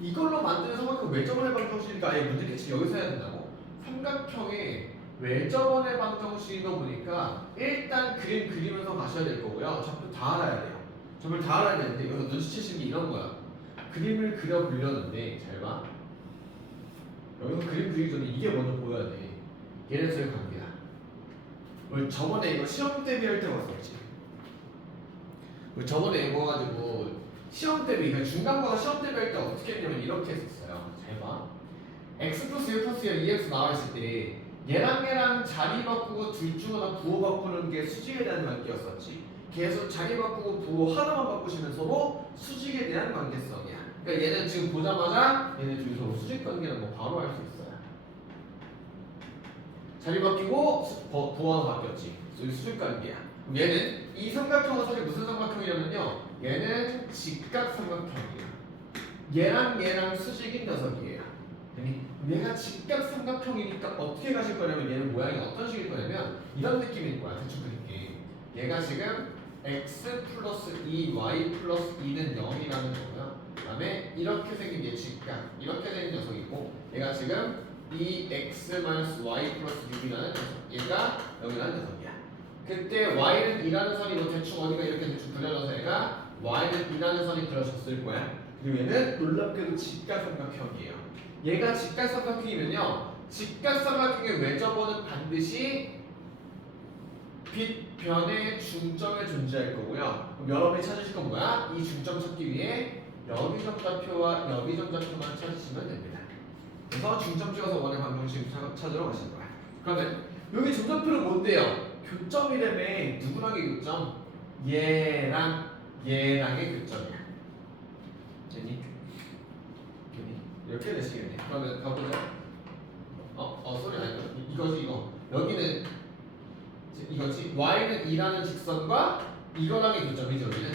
이걸로 만드는 삼각형 외접원의 방정식이니까 아예 문제 캐치 여기서 해야 된다고? 삼각형의 외접원의 방정식이다 보니까 일단 그림 그리면서 가셔야 될 거고요. 좌표 다 알아야 돼요. 좌표를 다 알아야 되는데 여기서 눈치채시는 게 이런 거야. 그림을 그려보려는데 잘 봐. 여기서 그림 그리기 전에 이게 먼저 보여야 돼. 얘네들의 관계야. 우리 저번에 이거 시험 대비할 때 봤었지. 우리 저번에 이거 가지고 시험 대비, 그러니까 중간고사 시험 대비할 때 어떻게 했냐면 이렇게 했었어요. 잘 봐. x 플러스 1 플러스 2x 나와있을 때 얘랑 자리 바꾸고 둘 중 하나 부호 바꾸는 게 수직에 대한 관계였었지. 계속 자리 바꾸고 부호 하나만 바꾸시면 서로 수직에 대한 관계성이야. 그러니까 얘는 지금 보자마자 얘네 둘이 서로 수직 관계는 뭐 바로 알 수 있어요. 자리 바뀌고 부호 하나 바뀌었지. 여기 수직 관계야. 그럼 얘는 이 삼각형은 사실 무슨 삼각형이냐면요. 얘는 직각 삼각형이야. 얘랑 수직인 녀석이에요. 얘가 직각 삼각형이니까 어떻게 가실 거냐면 얘는 모양이 어떤 식일 거냐면 이런 느낌일 거야. 대충 그릴게. 얘가 지금 x 플러스 2y 플러스 2는 0이라는 거고요. 그 다음에 이렇게 생긴 예측각 이렇게 생긴 녀석이고 얘가 지금 2x 마이너스 y 플러스 6이라는 녀석 얘가 0이라는 녀석이야. 그때 y는 2라는 선이 뭐 대충 어디가 이렇게 대충 그려져서 얘가 y는 2라는 선이 그려졌을 거야. 그리고 얘는 놀랍게도 직각삼각형이에요. 얘가 직각삼각형이면요 직각삼각형의 외접원은 반드시 빗변의 중점에 존재할 거고요. 그럼 여러분이 찾으실 건 뭐야? 이 중점 찾기 위해 여기점좌표와 여기점좌표만 찾으시면 됩니다. 그래서 중점 찍어서 원의 방정식 찾으러 가시는 거야. 그러면 여기 점좌표는 뭔데요? 교점이라며. 누구랑의 교점? 얘랑 얘랑의 교점이야. 됐니? 이렇게 되시겠네. 그러면 가보자. 소리 아니야. 이거지 이거. 여기는 이거지. y는 2라는 직선과 이거랑의 교점이죠. 여기는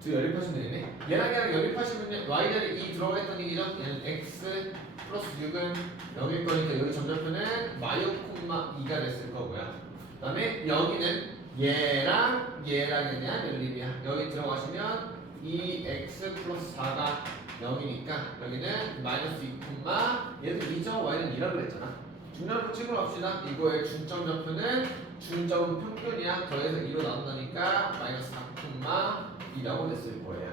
두 연립하시면 되네. 얘랑 연립하시면 y는 2 들어가 있던 얘기죠. 얘는 x 플러스 6은 0일 거니까 여기 점좌표는 마이오 콤마 2가 됐을 거고요. 그 다음에 여기는 얘랑에 대한 연립이야. 여기 들어가시면 2x 플러스 4가 0이니까 여기는 마이너스 2 콤마 얘도 2죠. y는 2라고 그랬잖아. 중점표 찍으러 갑시다. 이거의 중점 좌표는 중점 평균이야. 더해서 2로 나눈다니까 마이너스 4 콤마 2라고 됐을 거예요.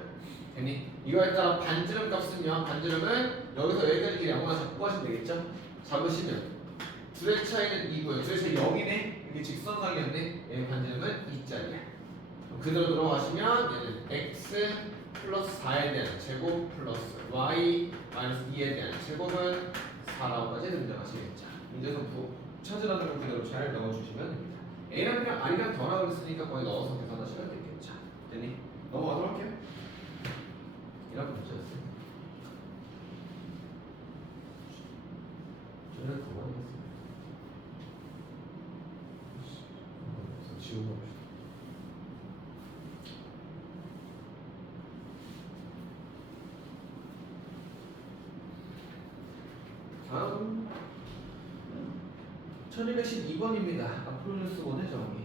됐니? 이거에 따라 반지름 값은요. 반지름은 여기서 여기까지 길이 아무나 잡고 하시면 되겠죠? 잡으시면 둘의 차이는 2고요. 둘의 차이 0이네. 이게 직선상이었네. 얘 반지름은 2짜리야. 그대로 들어가시면 얘는 x 플러스 4에 대한 제곱 플러스 y 마이너스 2에 대한 제곱은 4라고까지 등장하시겠죠. 문제선 찾으라는 걸 그대로 잘 넣어주시면 됩니다. A랑 그냥 R이랑 더라고 했으니까 거의 넣어서 계산하시면 되겠죠. 됐니? 넘어가도록 할게요. 이런 문제였어요. 저는 그만 했어요. 그래서 지우고 봅시다. 다음 1212번입니다. 아폴로니우스 원의 정의.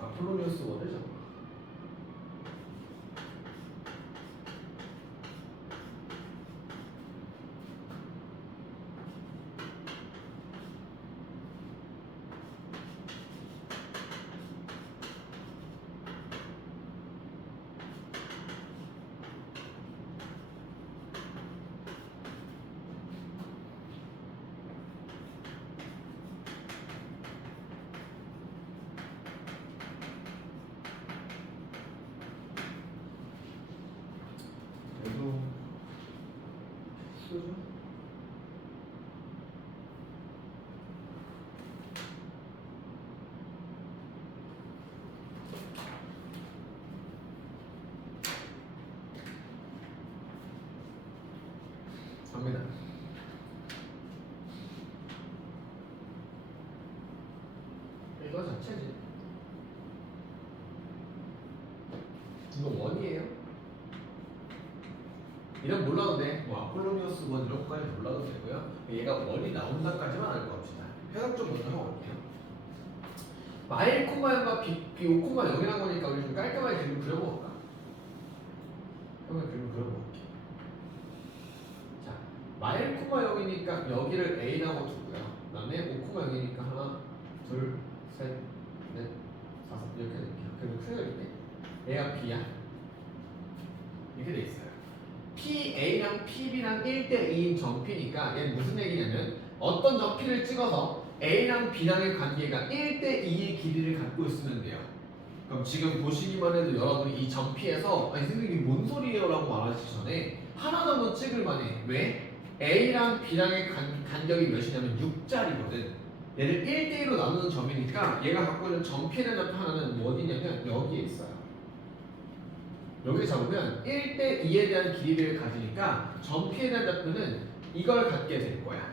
아폴로니우스 원의 정의. 수죠? 갑니다. 이거 자체지. 이거 원이에요. 이런 몰라도 돼. 뭐 아폴로니우스 원 이런 것까지 몰라도 되고요. 얘가 원이 나온다까지만 알고 합시다. 해석 좀 먼저 하고 갈게요. 마일 콤마 0과 b 5 콤마 0이란 거니까 우리 좀 깔끔하게 그림 그려볼까? 그러면 그림 그려볼게. 자, 마일 콤마 0이니까 여기를 a라고 두고요. 그 다음에 5 콤마 0이니까 하나, 둘, 셋, 넷, 다섯 이렇게 될게요. 그리고 크게 그릴게. 얘가 b야. 이렇게 돼 있어요. PA랑 PB랑 1대2인 점피니까 얘는 무슨 얘기냐면 어떤 점피를 찍어서 A랑 B랑의 관계가 1대2의 길이를 갖고 있으면 돼요. 그럼 지금 보시기만 해도 여러분이 이 점피에서 아니 선생님이 뭔 소리예요? 라고 말하시기 전에 하나 정도 찍을 만해. 왜? A랑 B랑의 간격이 몇이냐면 6짜리거든. 얘를 1대1로 나누는 점이니까 얘가 갖고 있는 점 P의 좌표 하나는 어디냐면 여기에 있어요. 여기 잡으면 1대2에 대한 길이를 가지니까 점 P에 대한 좌표는 이걸 갖게 될 거야.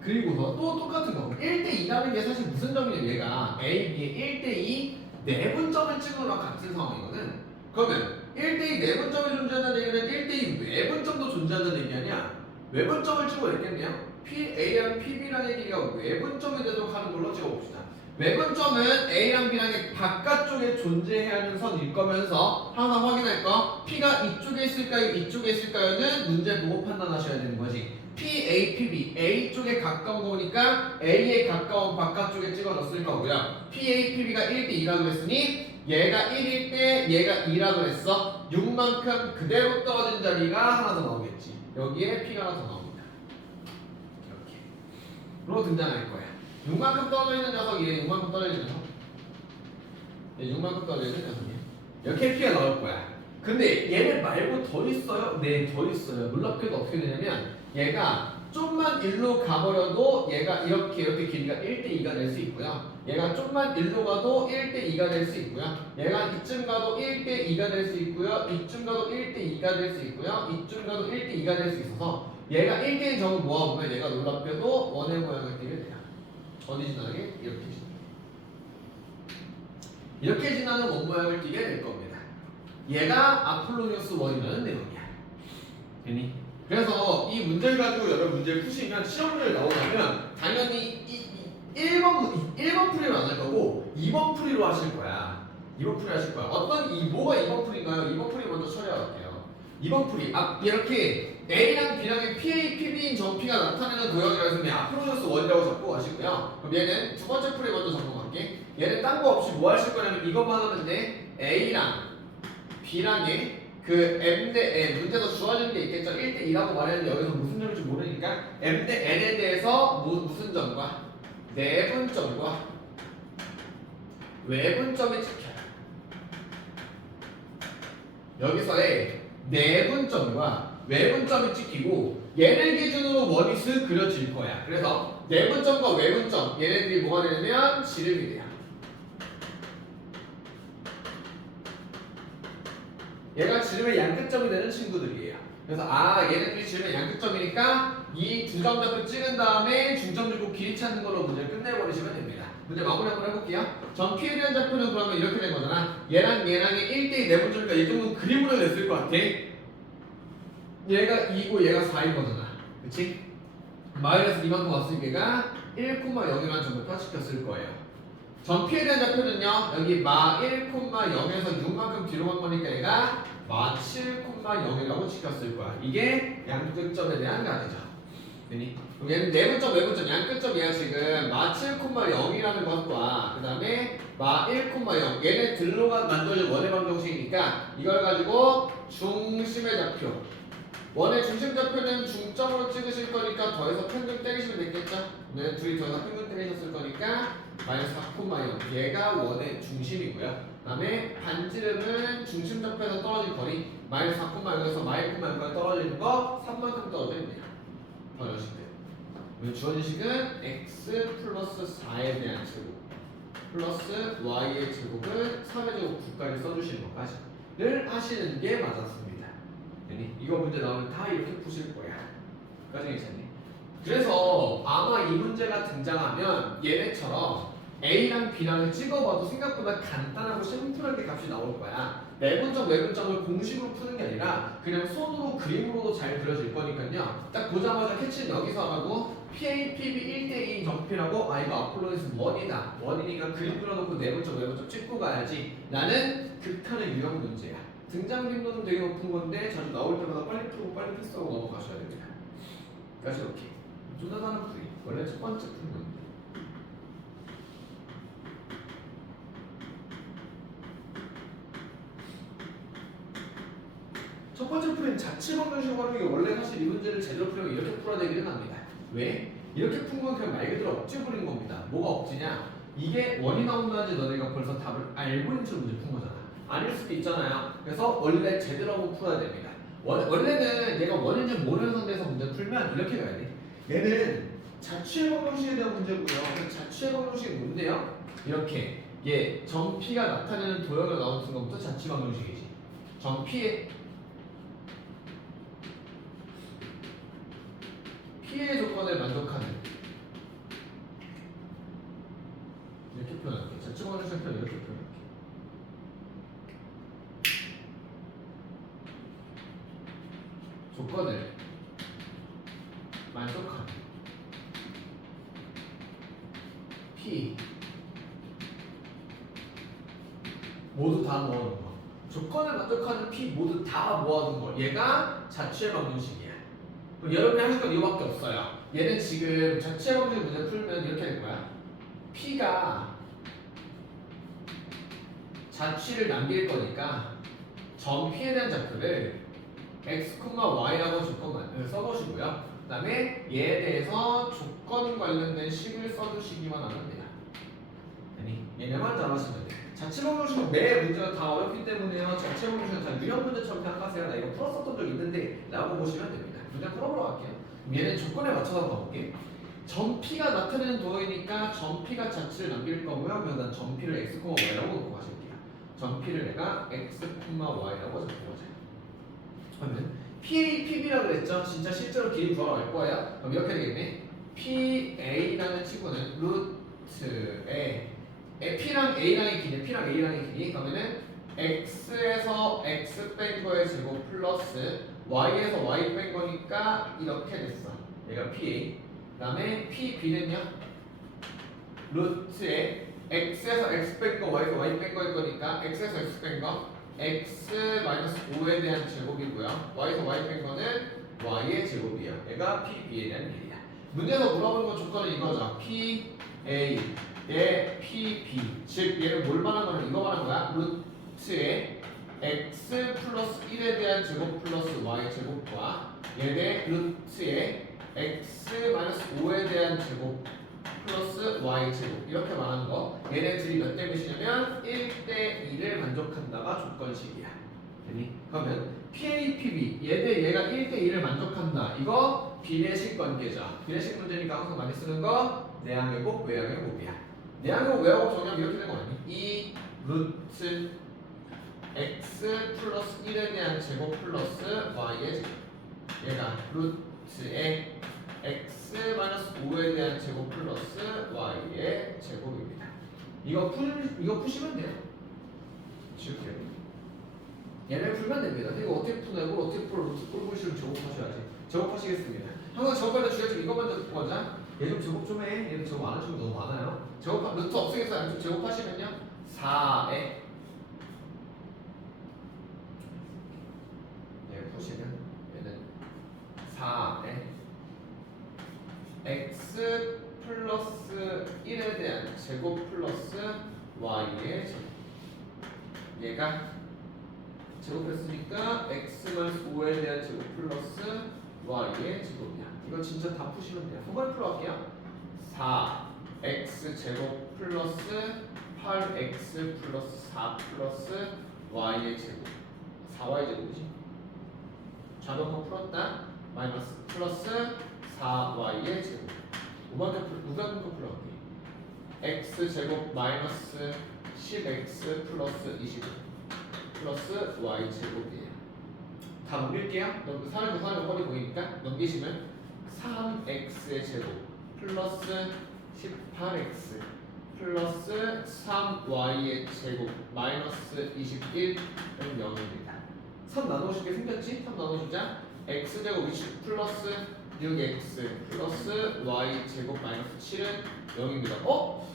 그리고서 또 똑같은 거 1대2라는 게 사실 무슨 점이냐, 얘가 A, B의 1대2 내분점을 찍으러 같은 상황이거든. 그러면 1대2 내분점이 존재한다는 얘기는 1대2 외분점도 존재한다는 얘기 아니야. 외분점을 찍어냈겠네요. A랑 PB랑의 길이가 외분점이 되도록 하는 걸로 찍어봅시다. 외분점은 A랑 B랑의 바깥쪽에 존재해야 하는 선일 거면서 하나 확인할 거, P가 이쪽에 있을까요? 이쪽에 있을까요?는 문제 보고 판단하셔야 되는 거지. P, A, P, B, A 쪽에 가까운 거니까 A에 가까운 바깥쪽에 찍어줬을 거고요. P, A, P, B가 1대2라고 했으니 얘가 1일 때 얘가 2라고 했어. 6만큼 그대로 떨어진 자리가 하나 더 나오겠지. 여기에 P가 하나 더 나옵니다. 이렇게 로 등장할 거야. 6만큼 떨어져 있는 녀석이 6만큼 떨어져 있는 녀석. 6만큼 떨어져 있는 녀석이야. 이렇게 P가 나올 거야. 근데 얘네 말고 더 있어요? 네, 더 있어요. 놀랍게도 어떻게 되냐면 얘가 좀만 일로 가버려도 얘가 이렇게 길이가 1대2가 될 수 있고요. 얘가 좀만 일로 가도 1대2가 될 수 있고요. 얘가 이쯤 가도 1대2가 될 수 있고요. 이쯤 가도 1대2가 될 수 있고요. 이쯤 가도 1대2가 될 수 있어서 얘가 1대1 점을 모아보면 얘가 놀랍게도 원의 모양을 띠게 돼요. 어디 지나게? 이렇게 지나는 원 모양을 띠게 될 겁니다. 얘가 아폴로니우스 원이라는 내용이야. 되니? 그래서 이 문제를 가지고 여러 문제를 푸시면 시험 문제를 나오면 당연히 1번 풀이로 안 할 거고 2번 풀이로 하실 거야. 2번 풀이 하실 거야. 뭐가 2번 풀인가요? 2번 풀이 먼저 처리할게요. 2번 풀이 이렇게 A랑 B랑의 PA, PB인 점 P가 나타내는 도형이라고 해서 아폴로니우스 원이라고 잡고 가시고요. 그럼 얘는 두 번째 풀이 먼저 적용할게. 얘는 딴 거 없이 뭐 하실 거냐면 이것만 하면 돼. A랑 B랑의 그 M 대 N 문제에서 주어지는 게 있겠죠. 1대2라고 말했는데 여기서 무슨 점인지 모르니까 M 대 N에 대해서 무슨 점과 내분점과 외분점이 찍혀요. 여기서의 내분점과 외분점이 찍히고 얘를 기준으로 원이 슥 그려질 거야. 그래서 내분점과 외분점 얘네들이 뭐가 되냐면 지름이 돼요. 얘가 지름의 양끝점이 되는 친구들이에요. 그래서 얘네들이 지름의 양끝점이니까 이 두 점 좌표 찍은 다음에 중점 주고 길이 찾는 걸로 문제를 끝내버리시면 됩니다. 문제 마무리 한번 해볼게요. 점 P에 대한 좌표는 그러면 이렇게 된 거잖아. 얘랑 얘랑의 1대2 내분점이니까 이 정도 그림으로 냈을 것 같아. 얘가 2고 얘가 4인 거잖아. 그치? 마이너스 2만큼 왔으니까 얘가 1,0이라는 점을 표시켰을 거예요. 점 P에 대한 좌표는요, 여기 마 1,0에서 6만큼 뒤로 간 거니까 얘가 마 7,0이라고 지켰을 거야. 이게 양끝점에 대한 가지죠. 되니? 그럼 얘는 내분점, 외분점, 양끝점이야. 지금 마 7,0이라는 것과 그 다음에 마 1,0 얘네들로가 만들어진 원의 방정식이니까 이걸 가지고 중심의 좌표, 원의 중심 좌표는 중점으로 찍으실 거니까 더해서 평균 때리시면 되겠죠? 네, 둘이 더해서 평균 때리셨을 거니까 마이너스 4,0 얘가 원의 중심이고요. 그 다음에 반지름은 중심 좌표에서 떨어진 거리 마이너스 4,0에서 마이너스 1,0까지 떨어지는 거 3만큼 떨어져 있네요. 번역식들 주어진 식은 x 플러스 4에 대한 제곱 플러스 y의 제곱을 3의 제곱 9까지 써주시는 것까지를 하시는 게 맞았습니다. 이거 문제 나오면 다 이렇게 푸실 거야. 까지 괜찮니? 그래서 아마 이 문제가 등장하면 얘네처럼 A랑 B랑을 찍어봐도 생각보다 간단하고 심플하게 값이 나올 거야. 내분점, 외분점을 공식으로 푸는 게 아니라 그냥 손으로 그림으로도 잘 그려질 거니까요. 딱 보자마자 캐치는 여기서 하고 PA, PB 1대2 정피라고 이거 아폴로니우스 원이다. 원이니까 그림 그려놓고 내분점, 외분점 찍고 가야지. 라는 극한의 유형 문제야. 등장 빈도는 되게 높은 건데 자주 나올 때마다 빨리 풀고 빨리 패스하고 넘어가셔야 됩니다. 까지 이렇게 조나단은 풀이 원래 첫 번째 푸는 건데 첫 번째 풀이는 자체 방정식으로 하는 게 원래 사실 이 문제를 제대로 풀려면 이렇게 풀어야 되기는 합니다. 왜? 이렇게 푼 건 그냥 말 그대로 억지 부린 겁니다. 뭐가 억지냐? 이게 원이 나온다는지 너네가 벌써 답을 알고 있는 채로 문제 푼 거잖아. 아닐 수도 있잖아요. 그래서 원래 제대로 한번 풀어야 됩니다. 원래는 얘가 원인지 모르는 상태에서 문제 풀면 이렇게 가야 돼. 얘는 자취해본 형식에 대한 문제고요. 자취해본 형식이 뭔데요? 이렇게 얘 정피가 나타내는 도형을 나오는 순간부터 자취방 형식이지. 정피의 피해 조건을 만족하는 이렇게 표현할게. 자취방 형식 표현 이렇게 표현할게. 조건을 만족하는 P 모두 다 모아둔 거. 조건을 만족하는 P 모두 다 모아둔 거. 얘가 자취의 방정식이야. 그럼 여러분이 하실 건 이거밖에 없어요. 얘는 지금 자취의 방정식 문제 풀면 이렇게 될 거야. P가 자취를 남길 거니까 점 P에 대한 좌표를 x, y라고 조건 써보시고요. 그 다음에 얘에 대해서 조건 관련된 식을 써주시기만 하면 돼요. 아니, 얘네만 잘하시면 돼요. 자취방정식은 매 문제가 다 어렵기 때문에요. 자취방정식은 다 유형 문제처럼 생각하세요. 나 이거 풀었었던 적 있는데 라고 보시면 됩니다. 문제 풀어보러 갈게요. 얘는 조건에 맞춰서 가볼게. 점 P가 나타내는 도형이니까 점 P가 자취를 남길 거고요. 그래서 난 점 P를 x, y라고 놓고 가실게요. 점 P를 내가 x, y라고 적어보자. 그러면 PA, PB라고 그랬죠? 진짜 실제로 길이 구하러 갈 거예요. 그럼 이렇게 되겠네. PA라는 친구는 루트에 P랑 A랑의 길이, P랑 A랑의 길이 그러면은 X에서 X 뺀 거의 제곱 플러스 Y에서 Y 뺀 거니까 이렇게 됐어. 얘가 PA. 그 다음에 PB는요? 루트에 X에서 X 뺀 거, Y에서 Y 뺀 거일 거니까 X에서 X 뺀 거 x-5에 대한 제곱이고요. y에서 y 뺀 거는 y의 제곱이에요. 얘가 PB에 대한 길이야. 문제에서 물어보는 건 조건은 이거죠. PA 대 PB. 즉 얘를 뭘 말하는 거는 이거 말하는 거야. 루트에 x 플러스 1에 대한 제곱 플러스 y 제곱과 얘네 루트에 x-5에 대한 제곱 플러스 y 제곱 이렇게 말하는 거. 얘네들이 몇 대 몇이냐면 1대 2를 만족한다가 조건식이야. 되니? 그러면 PA, PB 얘가 1대 2를 만족한다. 이거 비례식 관계죠. 비례식 문제니까 항상 많이 쓰는 거 내항의 곱, 외항의 곱이야. 내항의 곱, 외항의 곱 정리하면 이렇게 되는 거 아니? 2 루트 x 플러스 1에 대한 제곱 플러스 y의 제곱. 얘가 루트에 x-5에 대한 제곱 플러스 y의 제곱입니다. 이거 푸시면 돼요. 쉽게. 얘를 풀면 됩니다. 이거 어떻게 푸냐고 어떻게 풀어 루트 풀고 싶으면 제곱하셔야지. 제곱하시겠습니다. 항상 제곱할 때 주의하시면 이것만 듣고 가자. 얘 좀 제곱 좀 해. 얘는 제곱 안 하시면 너무 많아요. 제곱 루트 없애겠어. 양쪽 제곱하시면요 4에 얘 푸시면 얘는 4에 x 플러스 1에 대한 제곱 플러스 y의 제곱. 얘가 제곱했으니까 x-5에 대한 제곱 플러스 y의 제곱이야. 이거 진짜 다 푸시면 돼요. 한 번에 풀어갈게요. 4x 제곱 플러스 8x 플러스 4 플러스 y의 제곱. 4y 제곱이지. 좌변만 풀었다. 마이너스 플러스 4y의 제곱. 우변 거 풀어갈게. x 제곱 마이너스 10x 플러스 25 플러스 y 제곱이에요. 다 넘길게요. 사람 뻔히 보이니까 넘기시면 3x의 제곱 플러스 18x 플러스 3y의 제곱 마이너스 21은 0입니다. 3 나눠주게 생겼지? 3 나눠주자. x제곱 20 플러스 6x 플러스 y 제곱 마이너스 7은 0입니다.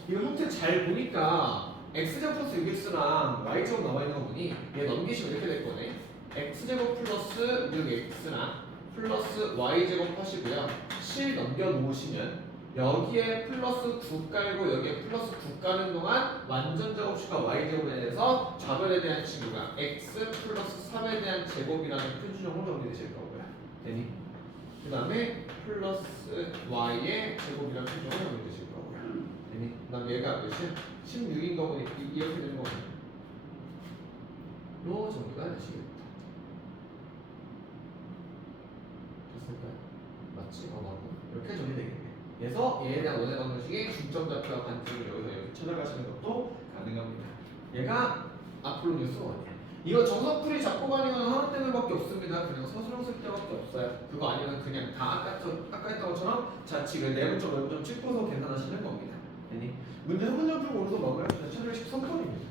이거 형태 잘 보니까 x제곱 플러스 6x랑 y제곱 남아있는 거 보니 얘 넘기시면 이렇게 될 거네. x제곱 플러스 6x랑 플러스 y제곱 하시고요. 7 넘겨놓으시면 여기에 플러스 9 깔고 여기에 플러스 9 까는 동안 완전 제곱식과 y제곱에 대해서 좌변에 대한 친구가 x 플러스 3에 대한 제곱이라는 표준형으로 정리되실 거고요. 되니? 그 다음에 플러스 y의 제곱이라는 표준형으로 정리되실 거고요. 되니? 그 다음 얘가 몇이야? 16인 거 보니 이렇게 되는 거거든요. 로 정리가 되시겠다. 있을까요? 맞지? 맞고 이렇게 정리되겠네. 그래서 얘에 대한 원의 방정식의 중점 좌표와 관점을 여기서 이렇게 찾아가시는 것도 가능합니다. 얘가 아폴로니우스 원이야. 이거 정석풀이 잡고 가니면 하나 때문에밖에 없습니다. 그냥 서술형 쓸 때밖에 없어요. 그거 아니면 그냥 다 아까 했던 것처럼 자칙을 내분점 외분점 찍고서 계산하시는 겁니다. 아니 문제 한 문장 풀고 오른손 마무리하시면 1113번입니다.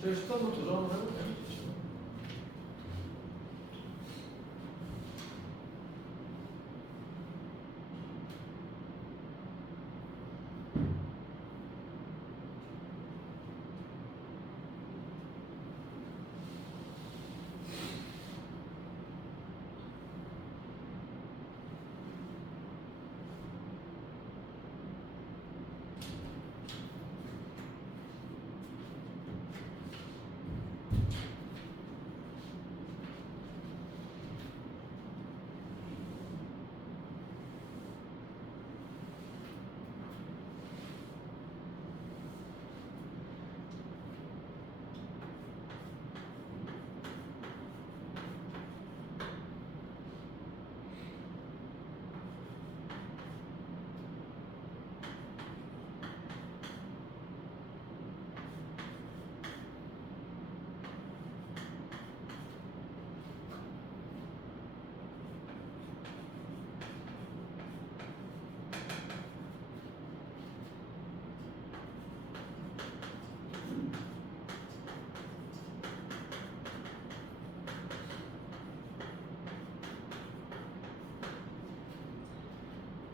저희 13번 도전 한번 해볼까요?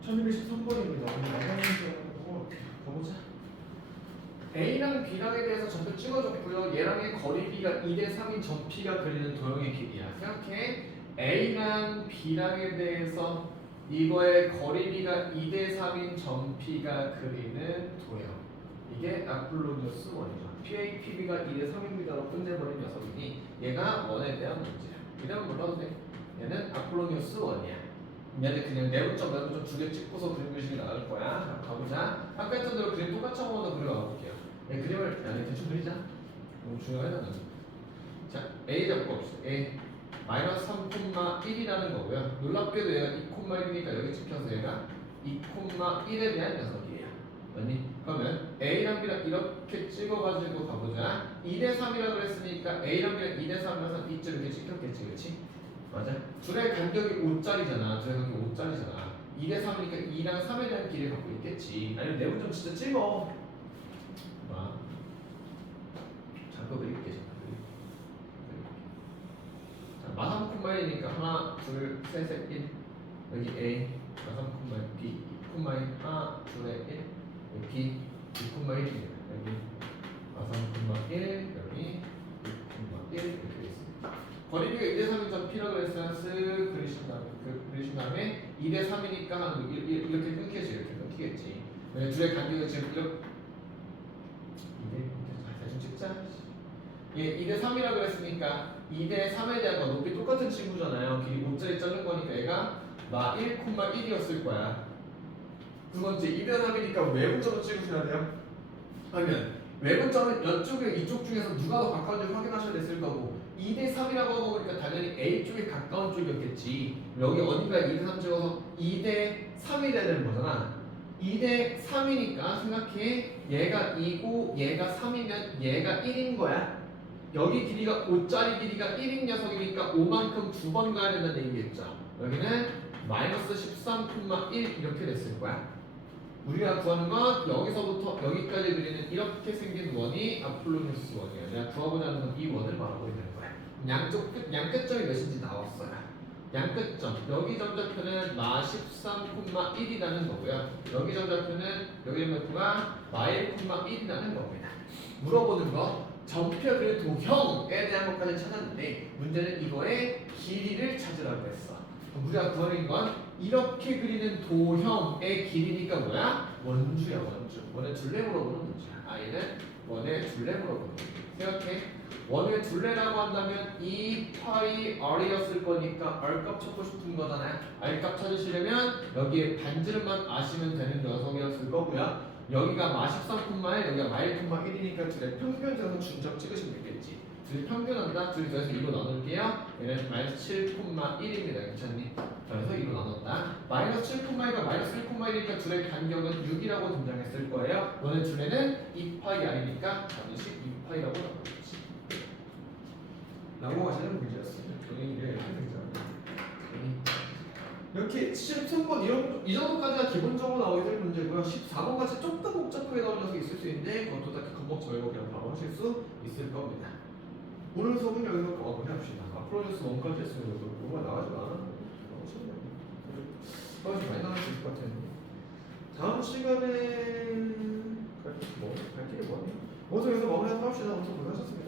천일백 13번입니다. 가보자. A랑 B랑에 대해서 전부 찍어줬고요. 얘랑의 거리비가 2대 3인 점P가 그리는 도형의 길이야. 생각해. A랑 B랑에 대해서 이거의 거리비가 2대 3인 점P가 그리는 도형. 이게 아폴로니우스 원이죠. PA, PB가 2대 3입니다로 끝내버린 녀석이니 얘가 원에 대한 문제야. 이러면 몰라도 돼. 얘는 아폴로니우스 원이야. 얘는 그냥 내분점, 내분점 두 개 찍고서 그림 그리시기 나갈 거야. 자, 가보자. 아까 했던 대로 그림 똑같이 한번 더 그려가 볼게요. 네, 그림을 대충 그리자. 너무 중요하잖아. 자, A 잡고 봅시다. A 마이너스 3,1이라는 거고요. 놀랍게도 얘가 2,1이니까 여기 찍혀서 얘가 2,1에 대한 녀석이에요. 맞니? 그러면 A랑 B랑 이렇게 찍어가지고 가보자. 2대 3이라고 그랬으니까 A랑 B랑 2대 3이라서 이쪽 이렇게 찍혔겠지, 그렇지? 맞아? 둘의 간격이 5짜리잖아. 둘의 간격이 5짜리잖아. 2대 3이니까 2랑 3에 대한 길을 갖고 있겠지. 아니면 내분 좀 진짜 찍어. 봐. 잠깐 그릴게. 자, 마삼 콤마이니까 하나, 둘, 셋에 1. 여기 A. 마삼 콤마이 B. 2콤마이 하나, 둘에 1. 여기 B. 2콤마 1입니다. 여기 마삼 콤마 1. 여기 2콤마 1. 이렇게 돼 있습니다. 거리비가 2대 3인 점 P라고 했어요. 쓱 그리신 다음에 2대 3이니까 이렇게 끊기지. 이렇게 끊기겠지. 둘의 간격이 지금 이렇게 대충 찍자. 얘 2대 3이라고 그랬으니까 2대 3에 대한 건 높이 똑같은 친구잖아요. 길이 5짜리 자른 거니까 얘가 마 1,1이었을 거야. 두 번째 2대 3이니까 외분점을 찍으셔야 돼요. 아니면 외분점은 이쪽에 이쪽 중에서 누가 더 가까운지 확인하셔야 됐을 거고 2대 3이라고 하고 보니까 당연히 A 쪽에 가까운 쪽이었겠지. 여기 어딘가에 2대 3 찍어서 2대 3이 되는 거잖아. 2대 3이니까 생각해. 얘가 2고 얘가 3이면 얘가 1인 거야. 여기 길이가 5짜리 길이가 1인 녀석이니까 5만큼 두 번 가야 된다는 얘기겠죠. 여기는 마이너스 13,1 이렇게 됐을 거야. 우리가 구하는 건 여기서부터 여기까지 그리는 이렇게 생긴 원이 아폴로니우스 원이야. 내가 구하고자 하는 건 이 원을 말하고 있는 거야. 양쪽 끝, 양끝점이 몇인지 나왔어요. 양끝점, 여기 점좌표는 마 13,1이라는 거고요. 여기 점좌표는 여기 점좌표가 마 1,1이라는 겁니다. 물어보는 거 점표 그린 도형에 대한 것까지 찾았는데 문제는 이거의 길이를 찾으라고 했어. 우리가 구하는 건 이렇게 그리는 도형의 길이니까 뭐야? 원주야, 원주. 원의 둘레 물어보는 문제야. 아이는 원의 둘레 물어보는 문제. 생각해. 원의 둘레라고 한다면 2파이 r이었을 거니까 r값 찾고 싶은 거잖아요. r값 찾으시려면 여기에 반지름만 아시면 되는 녀석이었을 거고요. 여기가 마 13,1 여기가 마 1,1이니까 둘의 평균에서 준점 찍으시면 되겠지. 둘이 평균한다. 둘이 더해서 2로 나눌게요. 얘는 마이너스 7,1입니다. 괜찮니? 그래서 2로 나눴다. 마이너스 7,1과 마이너스 1,1이니까 둘의 간격은 6이라고 등장했을 거예요. 너네 둘에는 2파이 아니니까 반드시 2파이라고 나오겠지. 라고 하시는 문제였습니다. 저는 이게 이렇게 등장합니다. 이렇게 13번 이 정도까지가 기본적으로 나오게 될 문제고요. 14번 같이 조금 복잡하게 나오는 녀석이 있을 수 있는데 그것도 딱히 겁먹지 말고 그냥 바로 하실 수 있을 겁니다. 오늘 수업은 여기서 마무리합시다. 앞으로 뉴스 원까지 했으면 뭐가 나가지 않아. 많이 나갈 수 있을 것 같아요. 다음 시간에 갈 길이 뭐니? 먼저 여기서 마무리하도록 합시다. 엄청 고생하셨습니다.